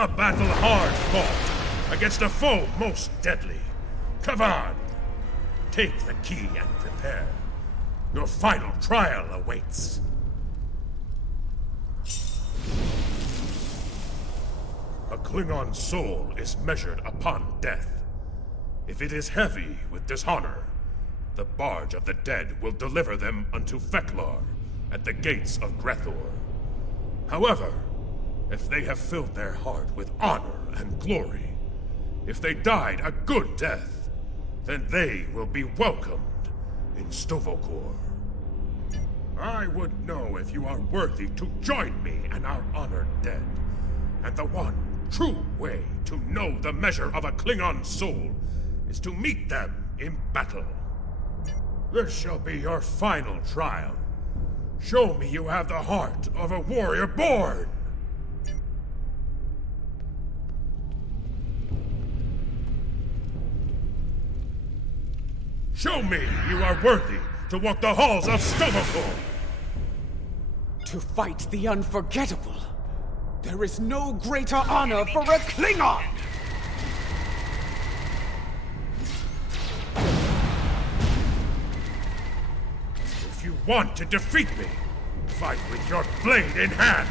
A battle hard fought against a foe most deadly. Come on! Take the key and prepare. Your final trial awaits. A Klingon soul is measured upon death. If it is heavy with dishonor, the barge of the dead will deliver them unto Feklar at the gates of Grethor. However, if they have filled their heart with honor and glory, if they died a good death, then they will be welcomed in Stovokor. I would know if you are worthy to join me and our honored dead. And the one true way to know the measure of a Klingon soul is to meet them in battle. This shall be your final trial. Show me you have the heart of a warrior born! Show me you are worthy to walk the halls of Stovokor! To fight the unforgettable, there is no greater honor for a Klingon! If you want to defeat me, fight with your blade in hand!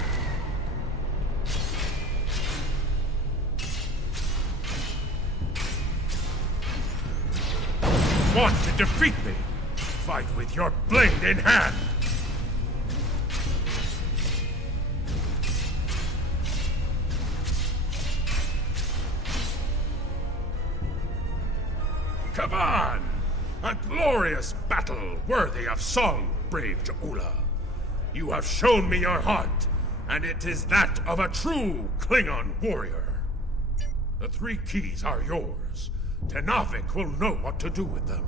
If you want to defeat me, fight with your blade in hand! Come on! A glorious battle worthy of song, brave Ja'ula. You have shown me your heart, and it is that of a true Klingon warrior. The 3 keys are yours. Tenavik will know what to do with them.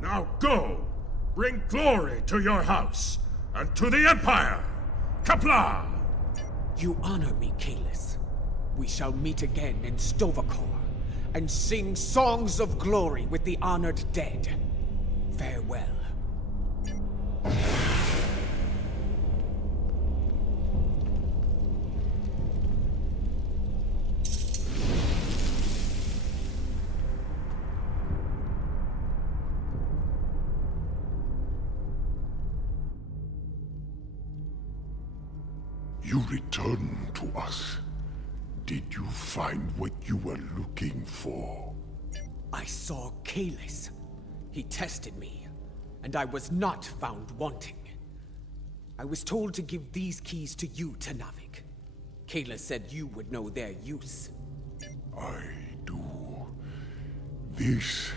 Now go! Bring glory to your house, and to the Empire! Kapla! You honor me, Kalis. We shall meet again in Stovokor, and sing songs of glory with the honored dead. Farewell. You returned to us. Did you find what you were looking for? I saw Kalis. He tested me, and I was not found wanting. I was told to give these keys to you, Tenavik. Kalis said you would know their use. I do. This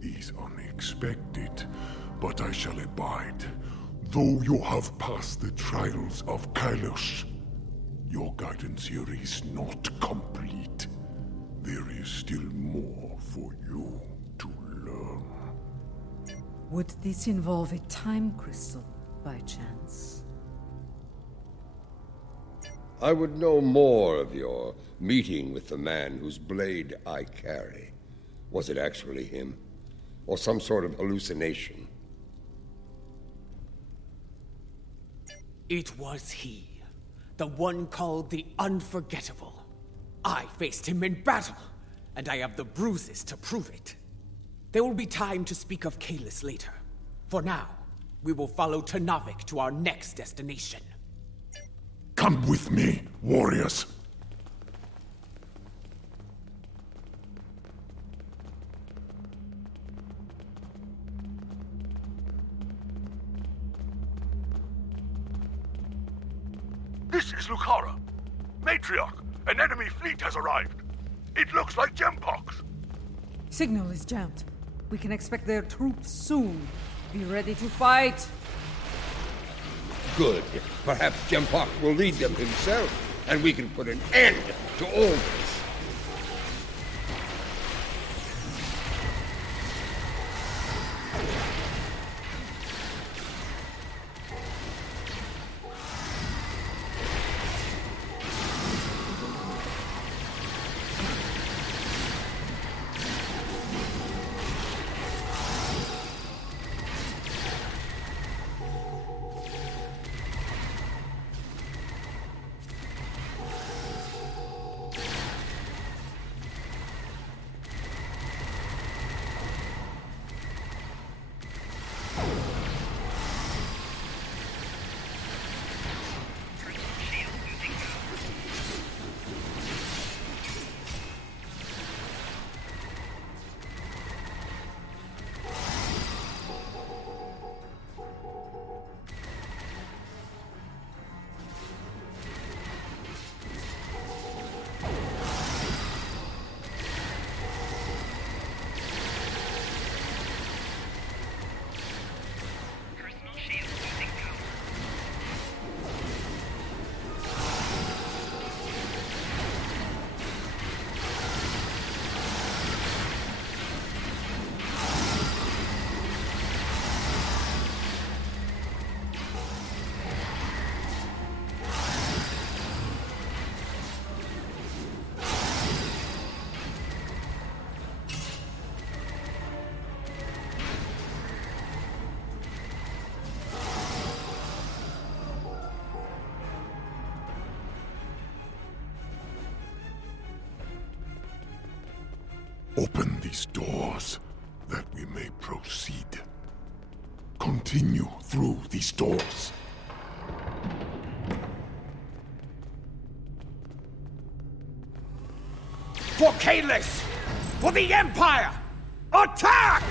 is unexpected, but I shall abide. Though you have passed the trials of Kylos, your guidance here is not complete. There is still more for you to learn. Would this involve a time crystal, by chance? I would know more of your meeting with the man whose blade I carry. Was it actually him? Or some sort of hallucination? It was he. The one called the Unforgettable. I faced him in battle, and I have the bruises to prove it. There will be time to speak of Kalis later. For now, we will follow Tenavik to our next destination. Come with me, warriors. This is Lucara. Matriarch, an enemy fleet has arrived. It looks like J'mpok's. Signal is jammed. We can expect their troops soon. Be ready to fight. Good. Perhaps J'mpok will lead them himself, and we can put an end to all this. Open these doors, that we may proceed. Continue through these doors. For Kalis! For the Empire! Attack!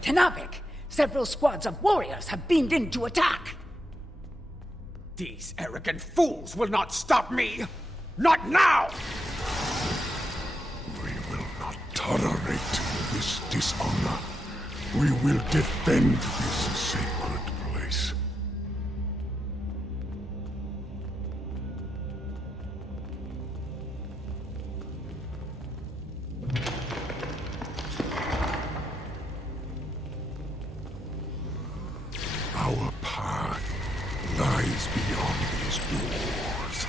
Tenavik! Several squads of warriors have beamed in to attack! These arrogant fools will not stop me! Not now! We will not tolerate this dishonor. We will defend this sacred place. Our path lies beyond these doors.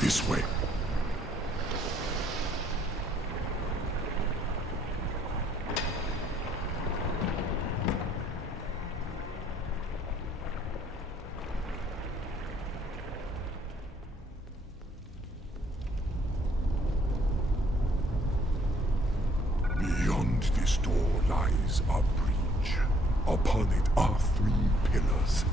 This way. Beyond this door lies a breach. Upon it are 3 pillars.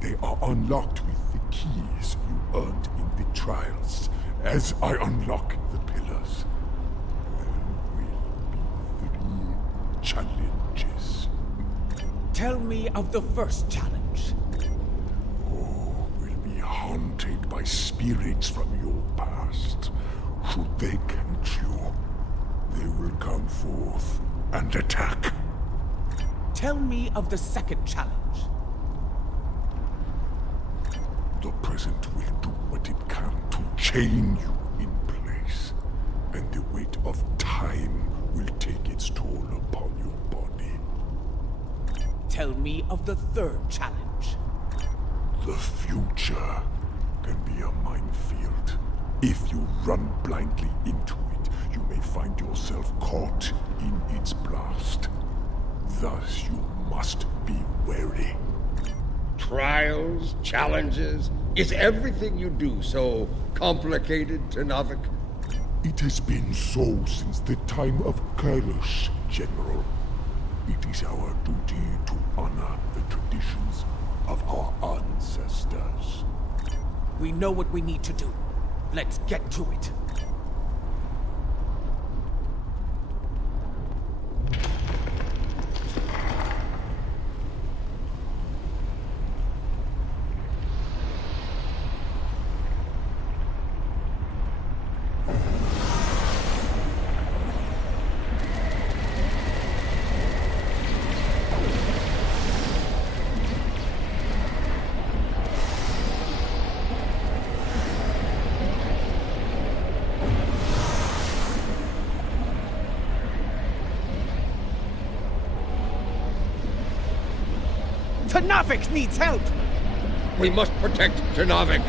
They are unlocked with the keys you earned in the trials. As I unlock the pillars, there will be 3 challenges. Tell me of the first challenge. Will be haunted by spirits from your past. Should they catch you, they will come forth and attack. Tell me of the second challenge. The present will do what it can to chain you in place, and the weight of time will take its toll upon your body. Tell me of the third challenge. The future can be a minefield. If you run blindly into it, you may find yourself caught in its blast. Thus, you must be wary. Trials, challenges, is everything you do so complicated, Tenavik? It has been so since the time of Kailash, General. It is our duty to honor the traditions of our ancestors. We know what we need to do. Let's get to it. Tenavik needs help! We must protect Tenavik.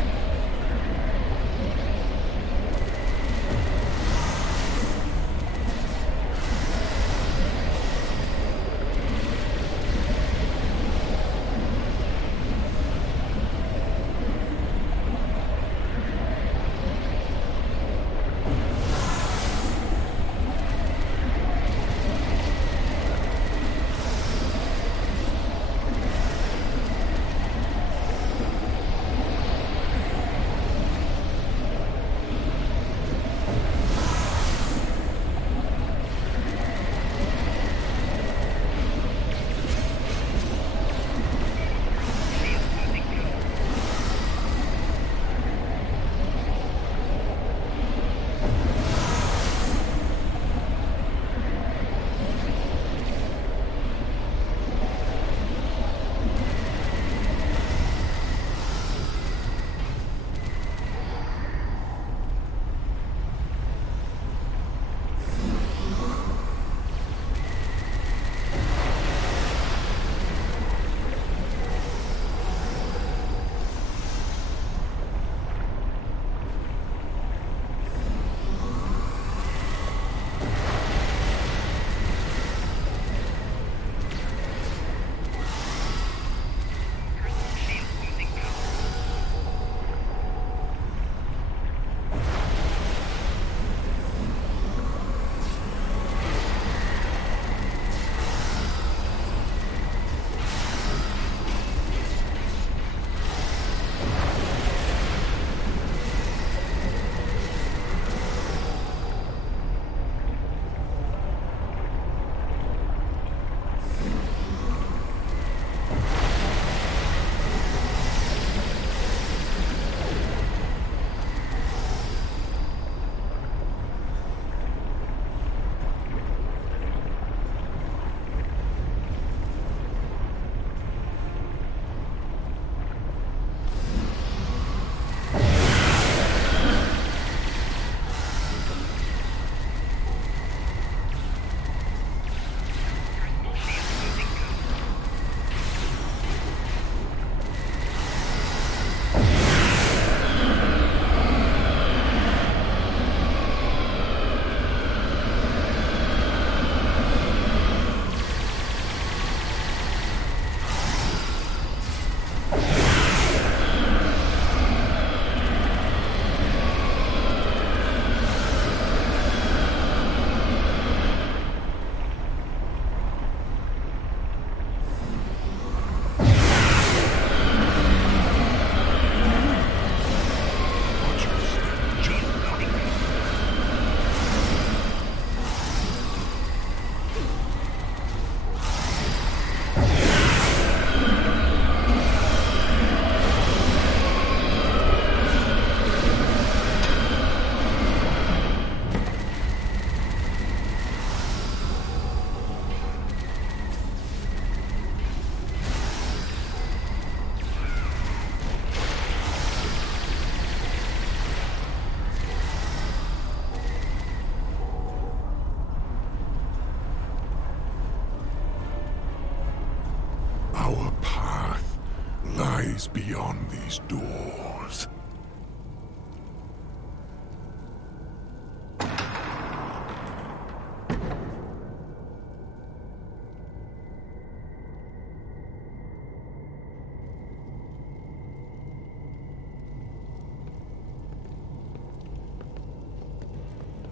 lies beyond these doors.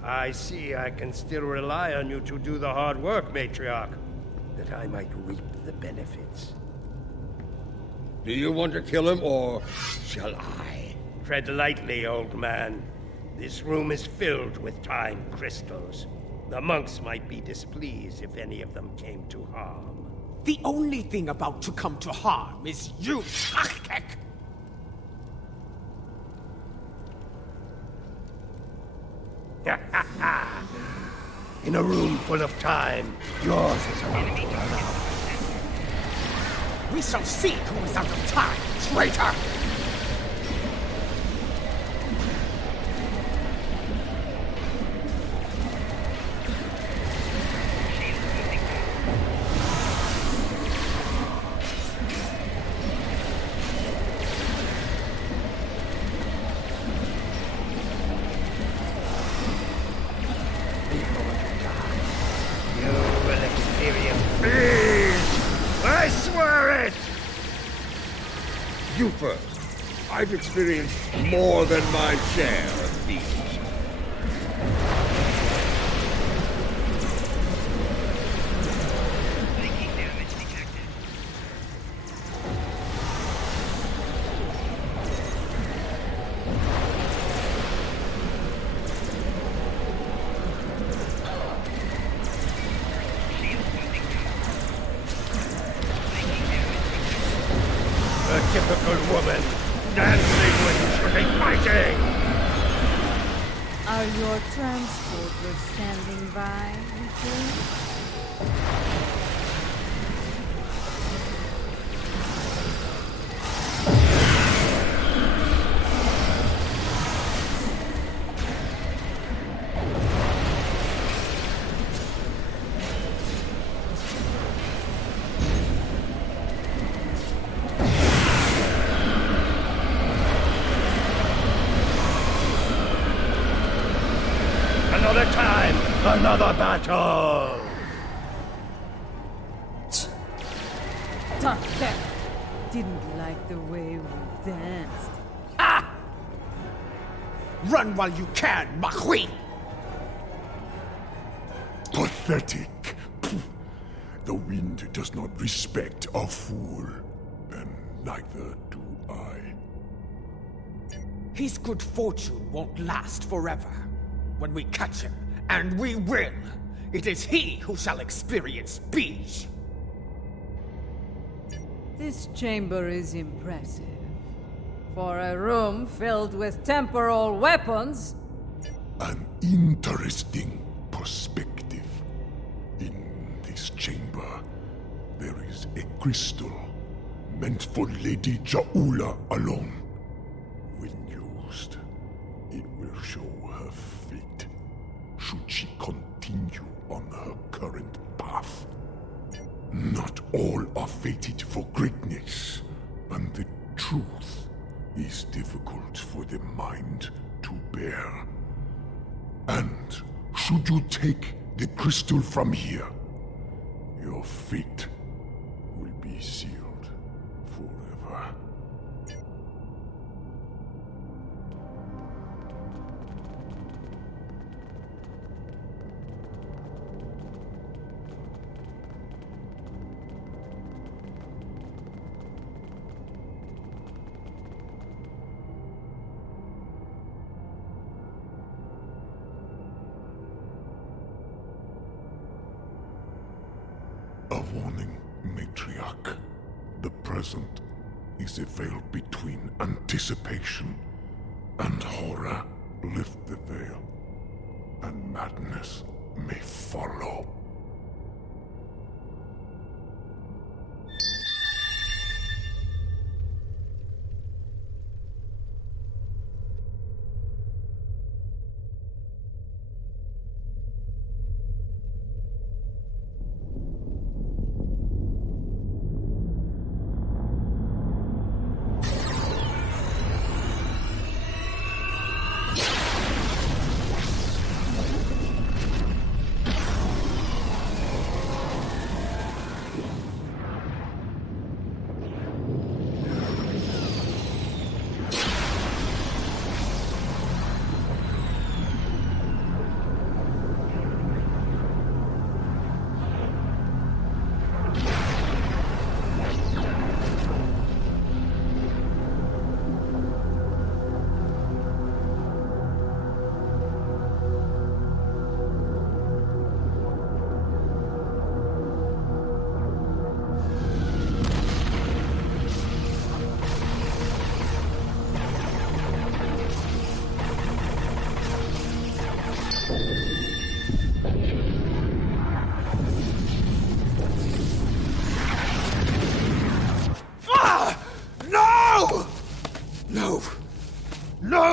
I see I can still rely on you to do the hard work, Matriarch, that I might reap the benefits. Do you want to kill him, or shall I? Tread lightly, old man. This room is filled with time crystals. The monks might be displeased if any of them came to harm. The only thing about to come to harm is you, Achkek! In a room full of time, yours is about to run out. We shall see who is out of time, traitor! You first. I've experienced more than my share of beasts. Typical woman, dancing when you should be fighting! Are your transporters standing by, Weakling? Another time, another battle! That didn't like the way we danced. Ah! Run while you can, ma queen! Pathetic. The wind does not respect a fool, and neither do I. His good fortune won't last forever. When we catch him, and we will, it is he who shall experience peace. This chamber is impressive. For a room filled with temporal weapons. An interesting perspective. In this chamber, there is a crystal meant for Lady Jaula alone. When used, it will show her fate, should she continue on her current path. Not all are fated for greatness, and the truth is difficult for the mind to bear. And should you take the crystal from here, your fate will be sealed forever. A warning, Matriarch. The present is a veil between anticipation and horror. Lift the veil, and madness may follow.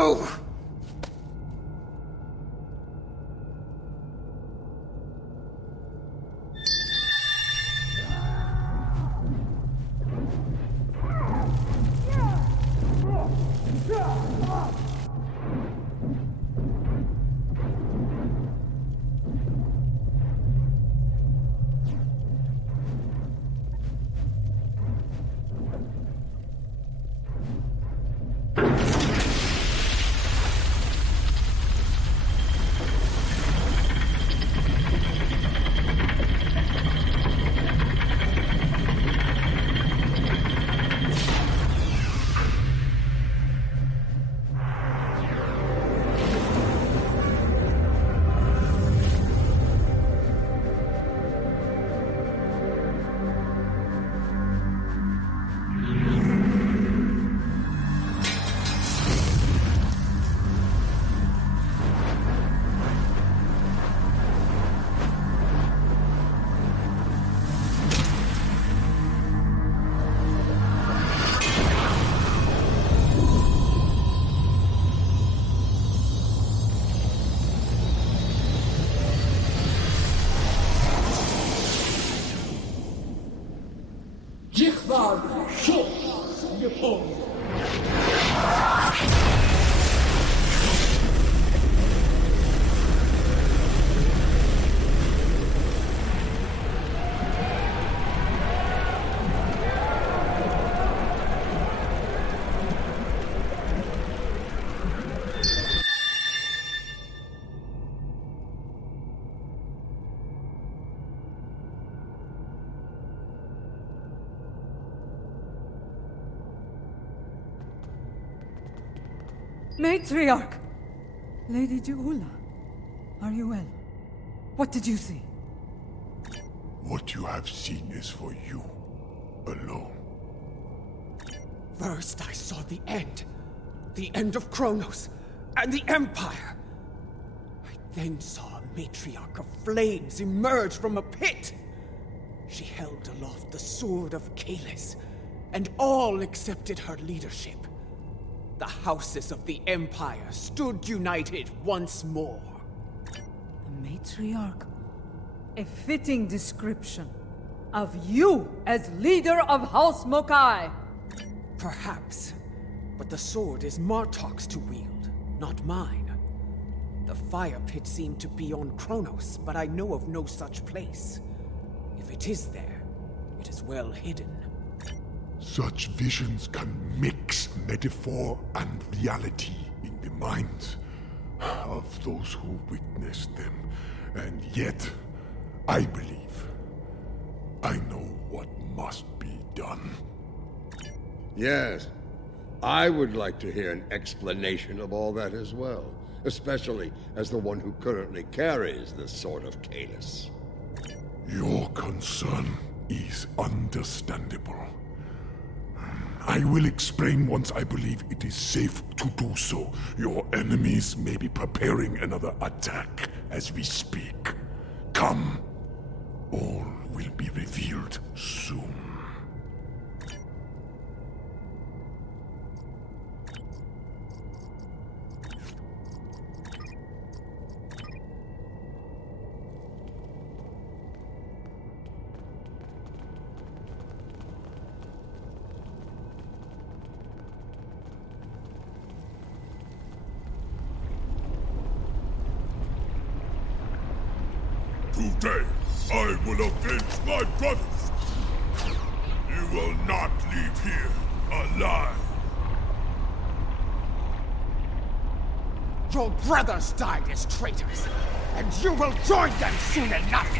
No! Matriarch! Lady Ju'ula, are you well? What did you see? What you have seen is for you alone. First I saw the end. The end of Kronos and the Empire. I then saw a matriarch of flames emerge from a pit. She held aloft the sword of Kalis, and all accepted her leadership. The houses of the Empire stood united once more. The matriarch? A fitting description of you as leader of House Mo'Kai. Perhaps, but the sword is Martok's to wield, not mine. The fire pit seemed to be on Kronos, but I know of no such place. If it is there, it is well hidden. Such visions can mix metaphor and reality in the minds of those who witness them. And yet, I believe I know what must be done. Yes, I would like to hear an explanation of all that as well, especially as the one who currently carries the Sword of Kalis. Your concern is understandable. I will explain once I believe it is safe to do so. Your enemies may be preparing another attack as we speak. Come. All will be revealed soon. Today, I will avenge my brothers. You will not leave here alive. Your brothers died as traitors, and you will join them soon enough!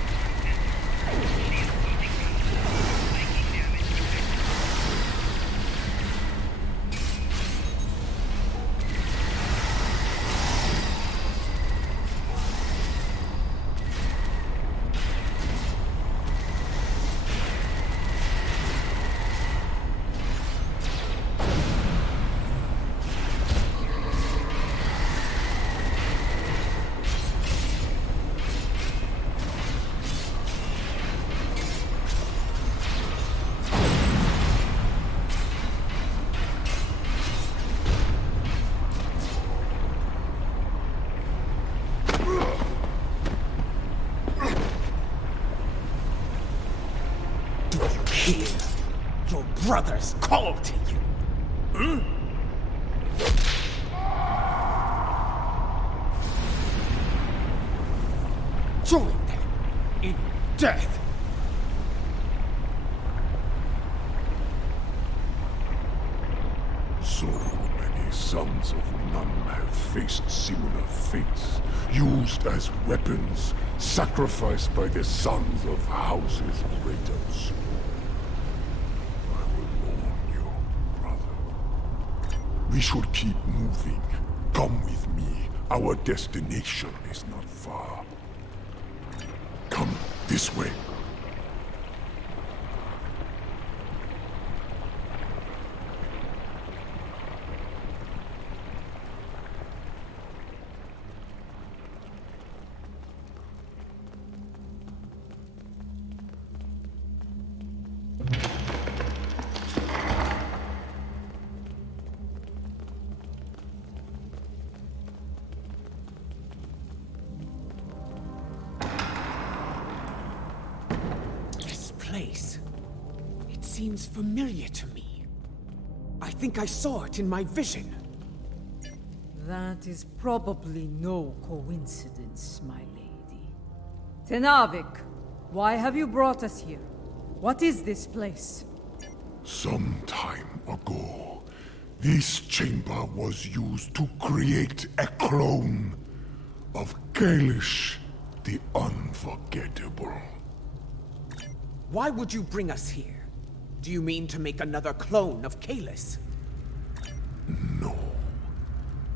Hear your brothers call to you. Join them in death. So many sons of none have faced similar fates, used as weapons, sacrificed by the sons of houses greaters. I will warn you, brother. We should keep moving. Come with me. Our destination is not far. Come this way. It seems familiar to me. I think I saw it in my vision. That is probably no coincidence, my lady. Tenavik, why have you brought us here? What is this place? Some time ago, this chamber was used to create a clone of Kalish the Unforgettable. Why would you bring us here? Do you mean to make another clone of Kalis? No.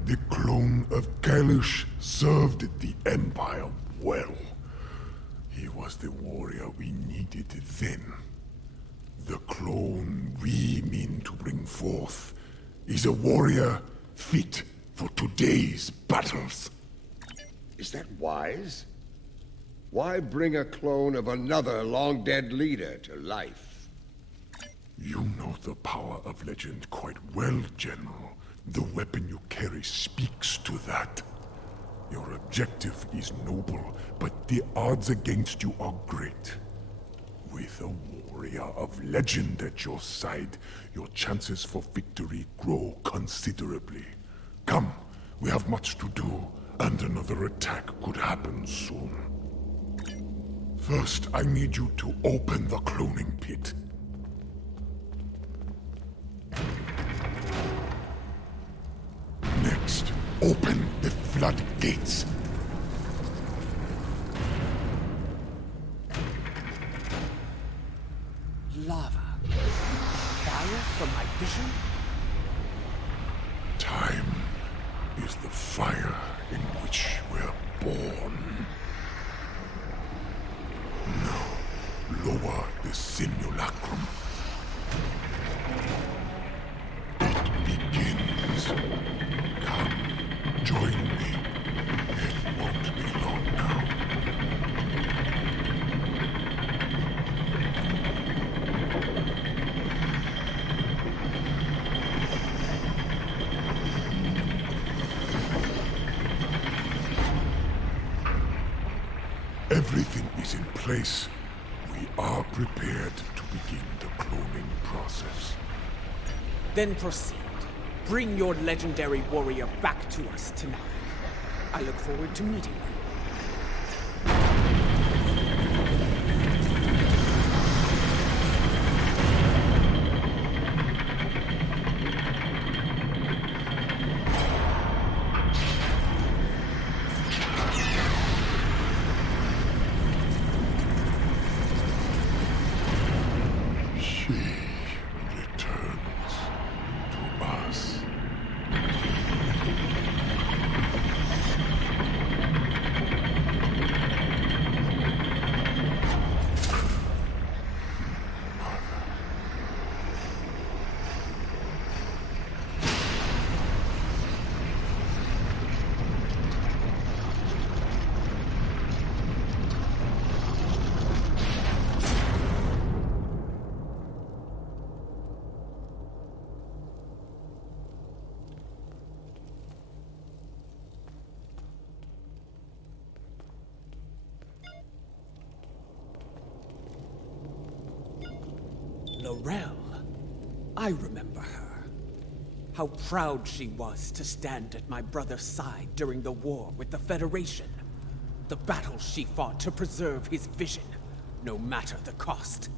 The clone of Kalish served the Empire well. He was the warrior we needed then. The clone we mean to bring forth is a warrior fit for today's battles. Is that wise? Why bring a clone of another long-dead leader to life? You know the power of legend quite well, General. The weapon you carry speaks to that. Your objective is noble, but the odds against you are great. With a warrior of legend at your side, your chances for victory grow considerably. Come, we have much to do, and another attack could happen soon. First, I need you to open the cloning pit. Next, open the floodgates. Lava. Fire from my vision? Time is the fire in which we're born. Now, lower the simulacrum. It begins. Come, join me. It won't be long now. Everything is in place. We are prepared to begin the cloning process. Then proceed. Bring your legendary warrior back to us tonight. I look forward to meeting you. L'Rell. I remember her. How proud she was to stand at my brother's side during the war with the Federation. The battles she fought to preserve his vision, no matter the cost.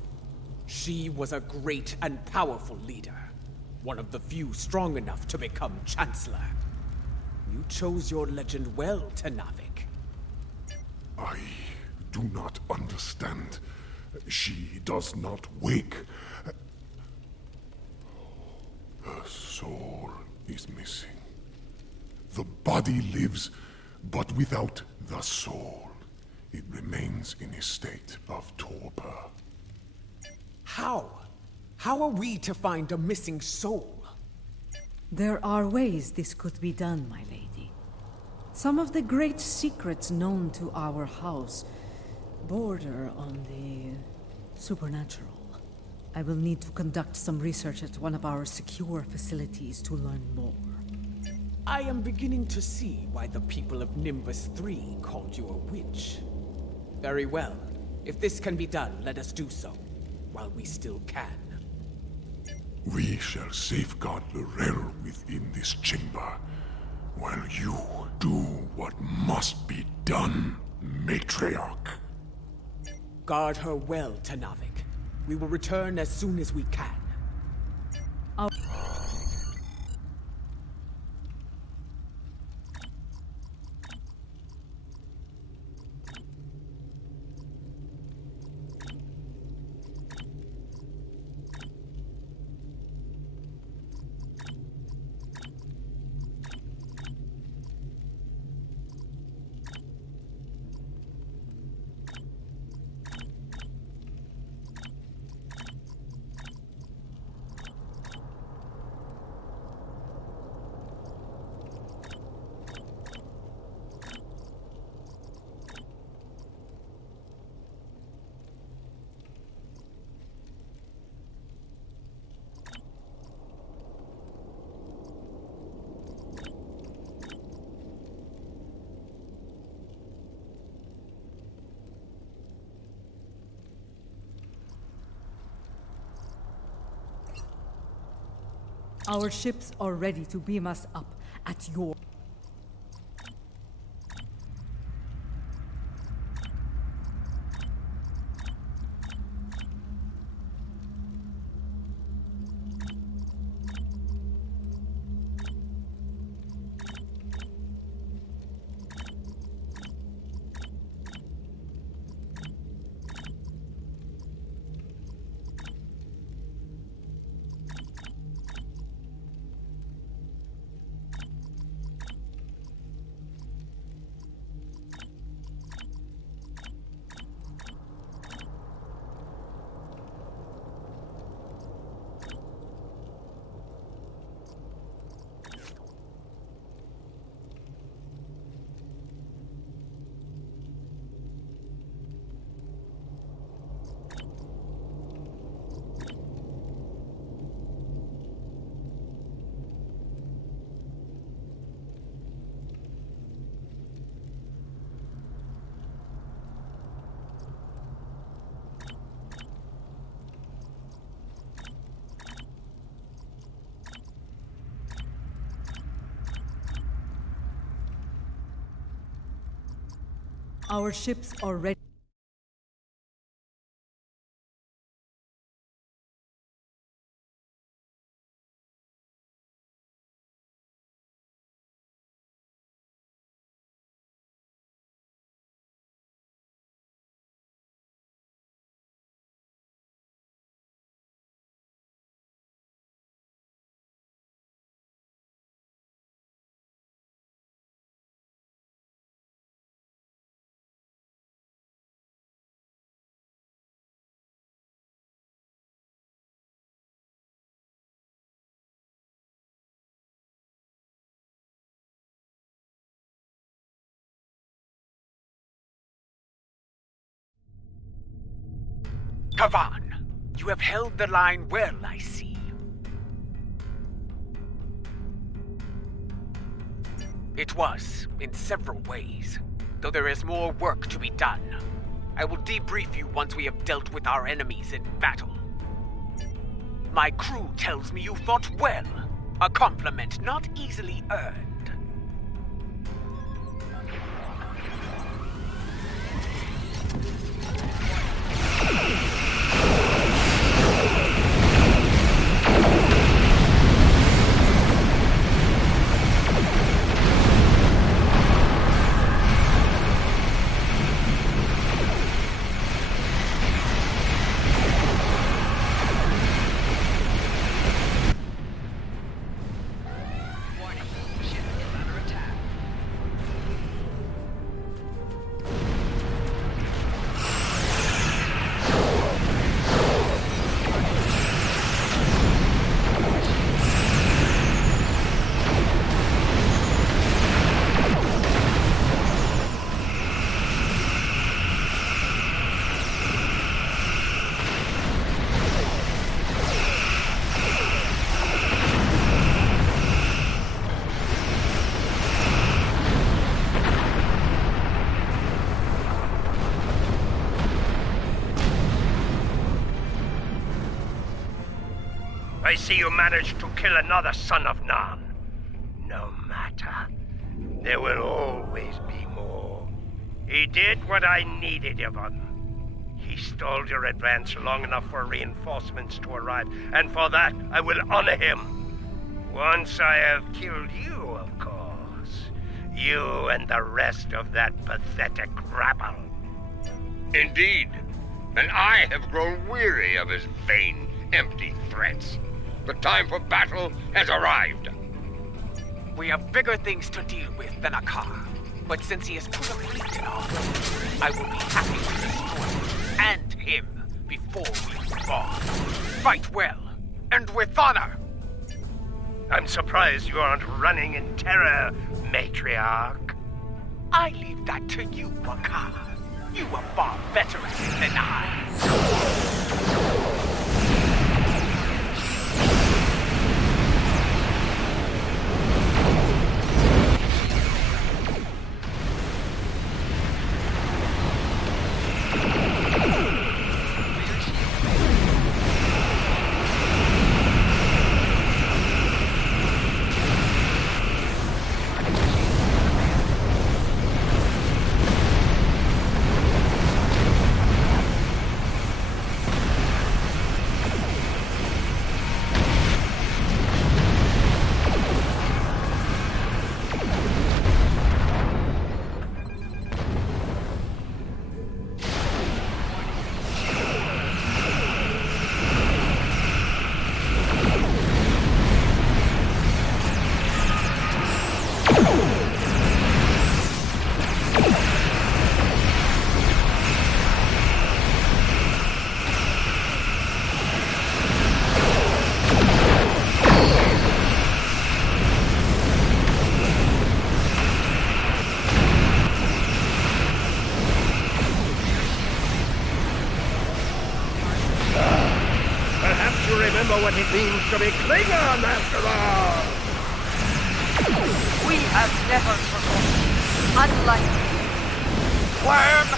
She was a great and powerful leader. One of the few strong enough to become Chancellor. You chose your legend well, Tenavik. I do not understand. She does not wake. Her soul is missing. The body lives, but without the soul. It remains in a state of torpor. How? How are we to find a missing soul? There are ways this could be done, my lady. Some of the great secrets known to our house border on the supernatural. I will need to conduct some research at one of our secure facilities to learn more. I am beginning to see why the people of Nimbus 3 called you a witch. Very well. If this can be done, let us do so, while we still can. We shall safeguard L'Rell within this chamber, while you do what must be done, Matriarch. Guard her well, Tenavik. We will return as soon as we can. Our ships are ready to beam us up at your... Our ships are ready. Kavan, you have held the line well, I see. It was, in several ways, though there is more work to be done. I will debrief you once we have dealt with our enemies in battle. My crew tells me you fought well. A compliment not easily earned. I see you managed to kill another son of Nan. No matter. There will always be more. He did what I needed of him. He stalled your advance long enough for reinforcements to arrive, and for that I will honor him. Once I have killed you, of course. You and the rest of that pathetic rabble. Indeed. And I have grown weary of his vain, empty threats. The time for battle has arrived. We have bigger things to deal with than a car. But since he has put a fleet in our way, I will be happy to destroy him and him before we move on. Fight well, and with honor. I'm surprised you aren't running in terror, Matriarch. I leave that to you, Mo'Kai. You are far better at it than I. What it means to be Klingon, after all! We have never forgotten. Unlike you. Worm!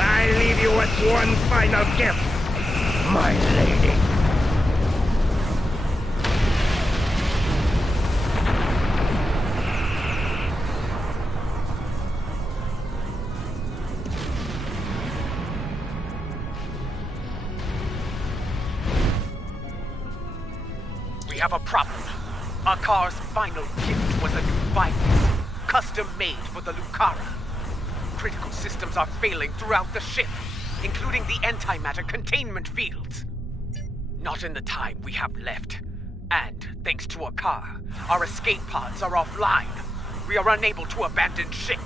I leave you with one final gift. My lady. We have a problem. Akar's final gift was a new virus, custom-made for the Lucara. Critical systems are failing throughout the ship, including the antimatter containment fields. Not in the time we have left. And, thanks to Akar, our escape pods are offline. We are unable to abandon ship.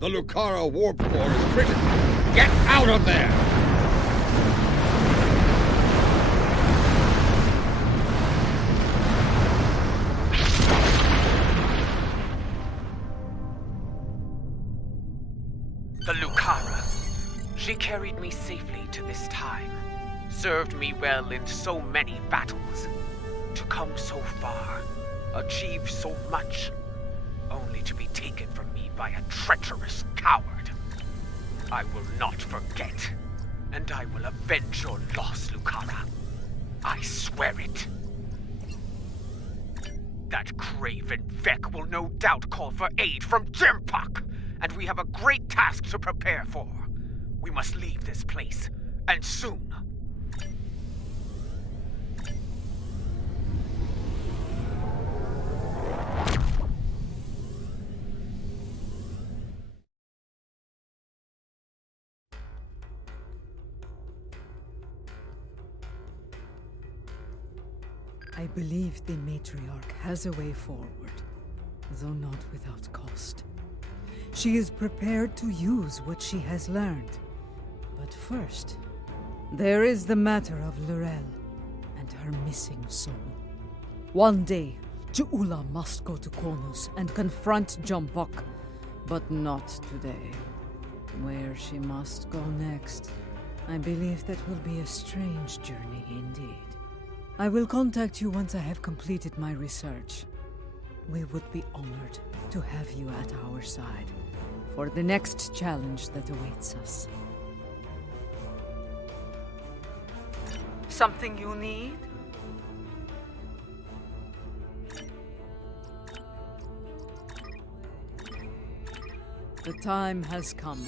The Lucara warp core is critical. Get out of there! The Lucara. She carried me safely to this time. Served me well in so many battles. To come so far, achieve so much, only to be taken from me by a treacherous coward. I will not forget, and I will avenge your loss, Lucara. I swear it. That craven Vec will no doubt call for aid from J'mpok, and we have a great task to prepare for. We must leave this place, and soon. I believe the Matriarch has a way forward, though not without cost. She is prepared to use what she has learned. But first, there is the matter of Lorel and her missing soul. One day, Ju'ula must go to Kronos and confront J'mpok, but not today. Where she must go next, I believe that will be a strange journey indeed. I will contact you once I have completed my research. We would be honored to have you at our side for the next challenge that awaits us. Something you need? The time has come.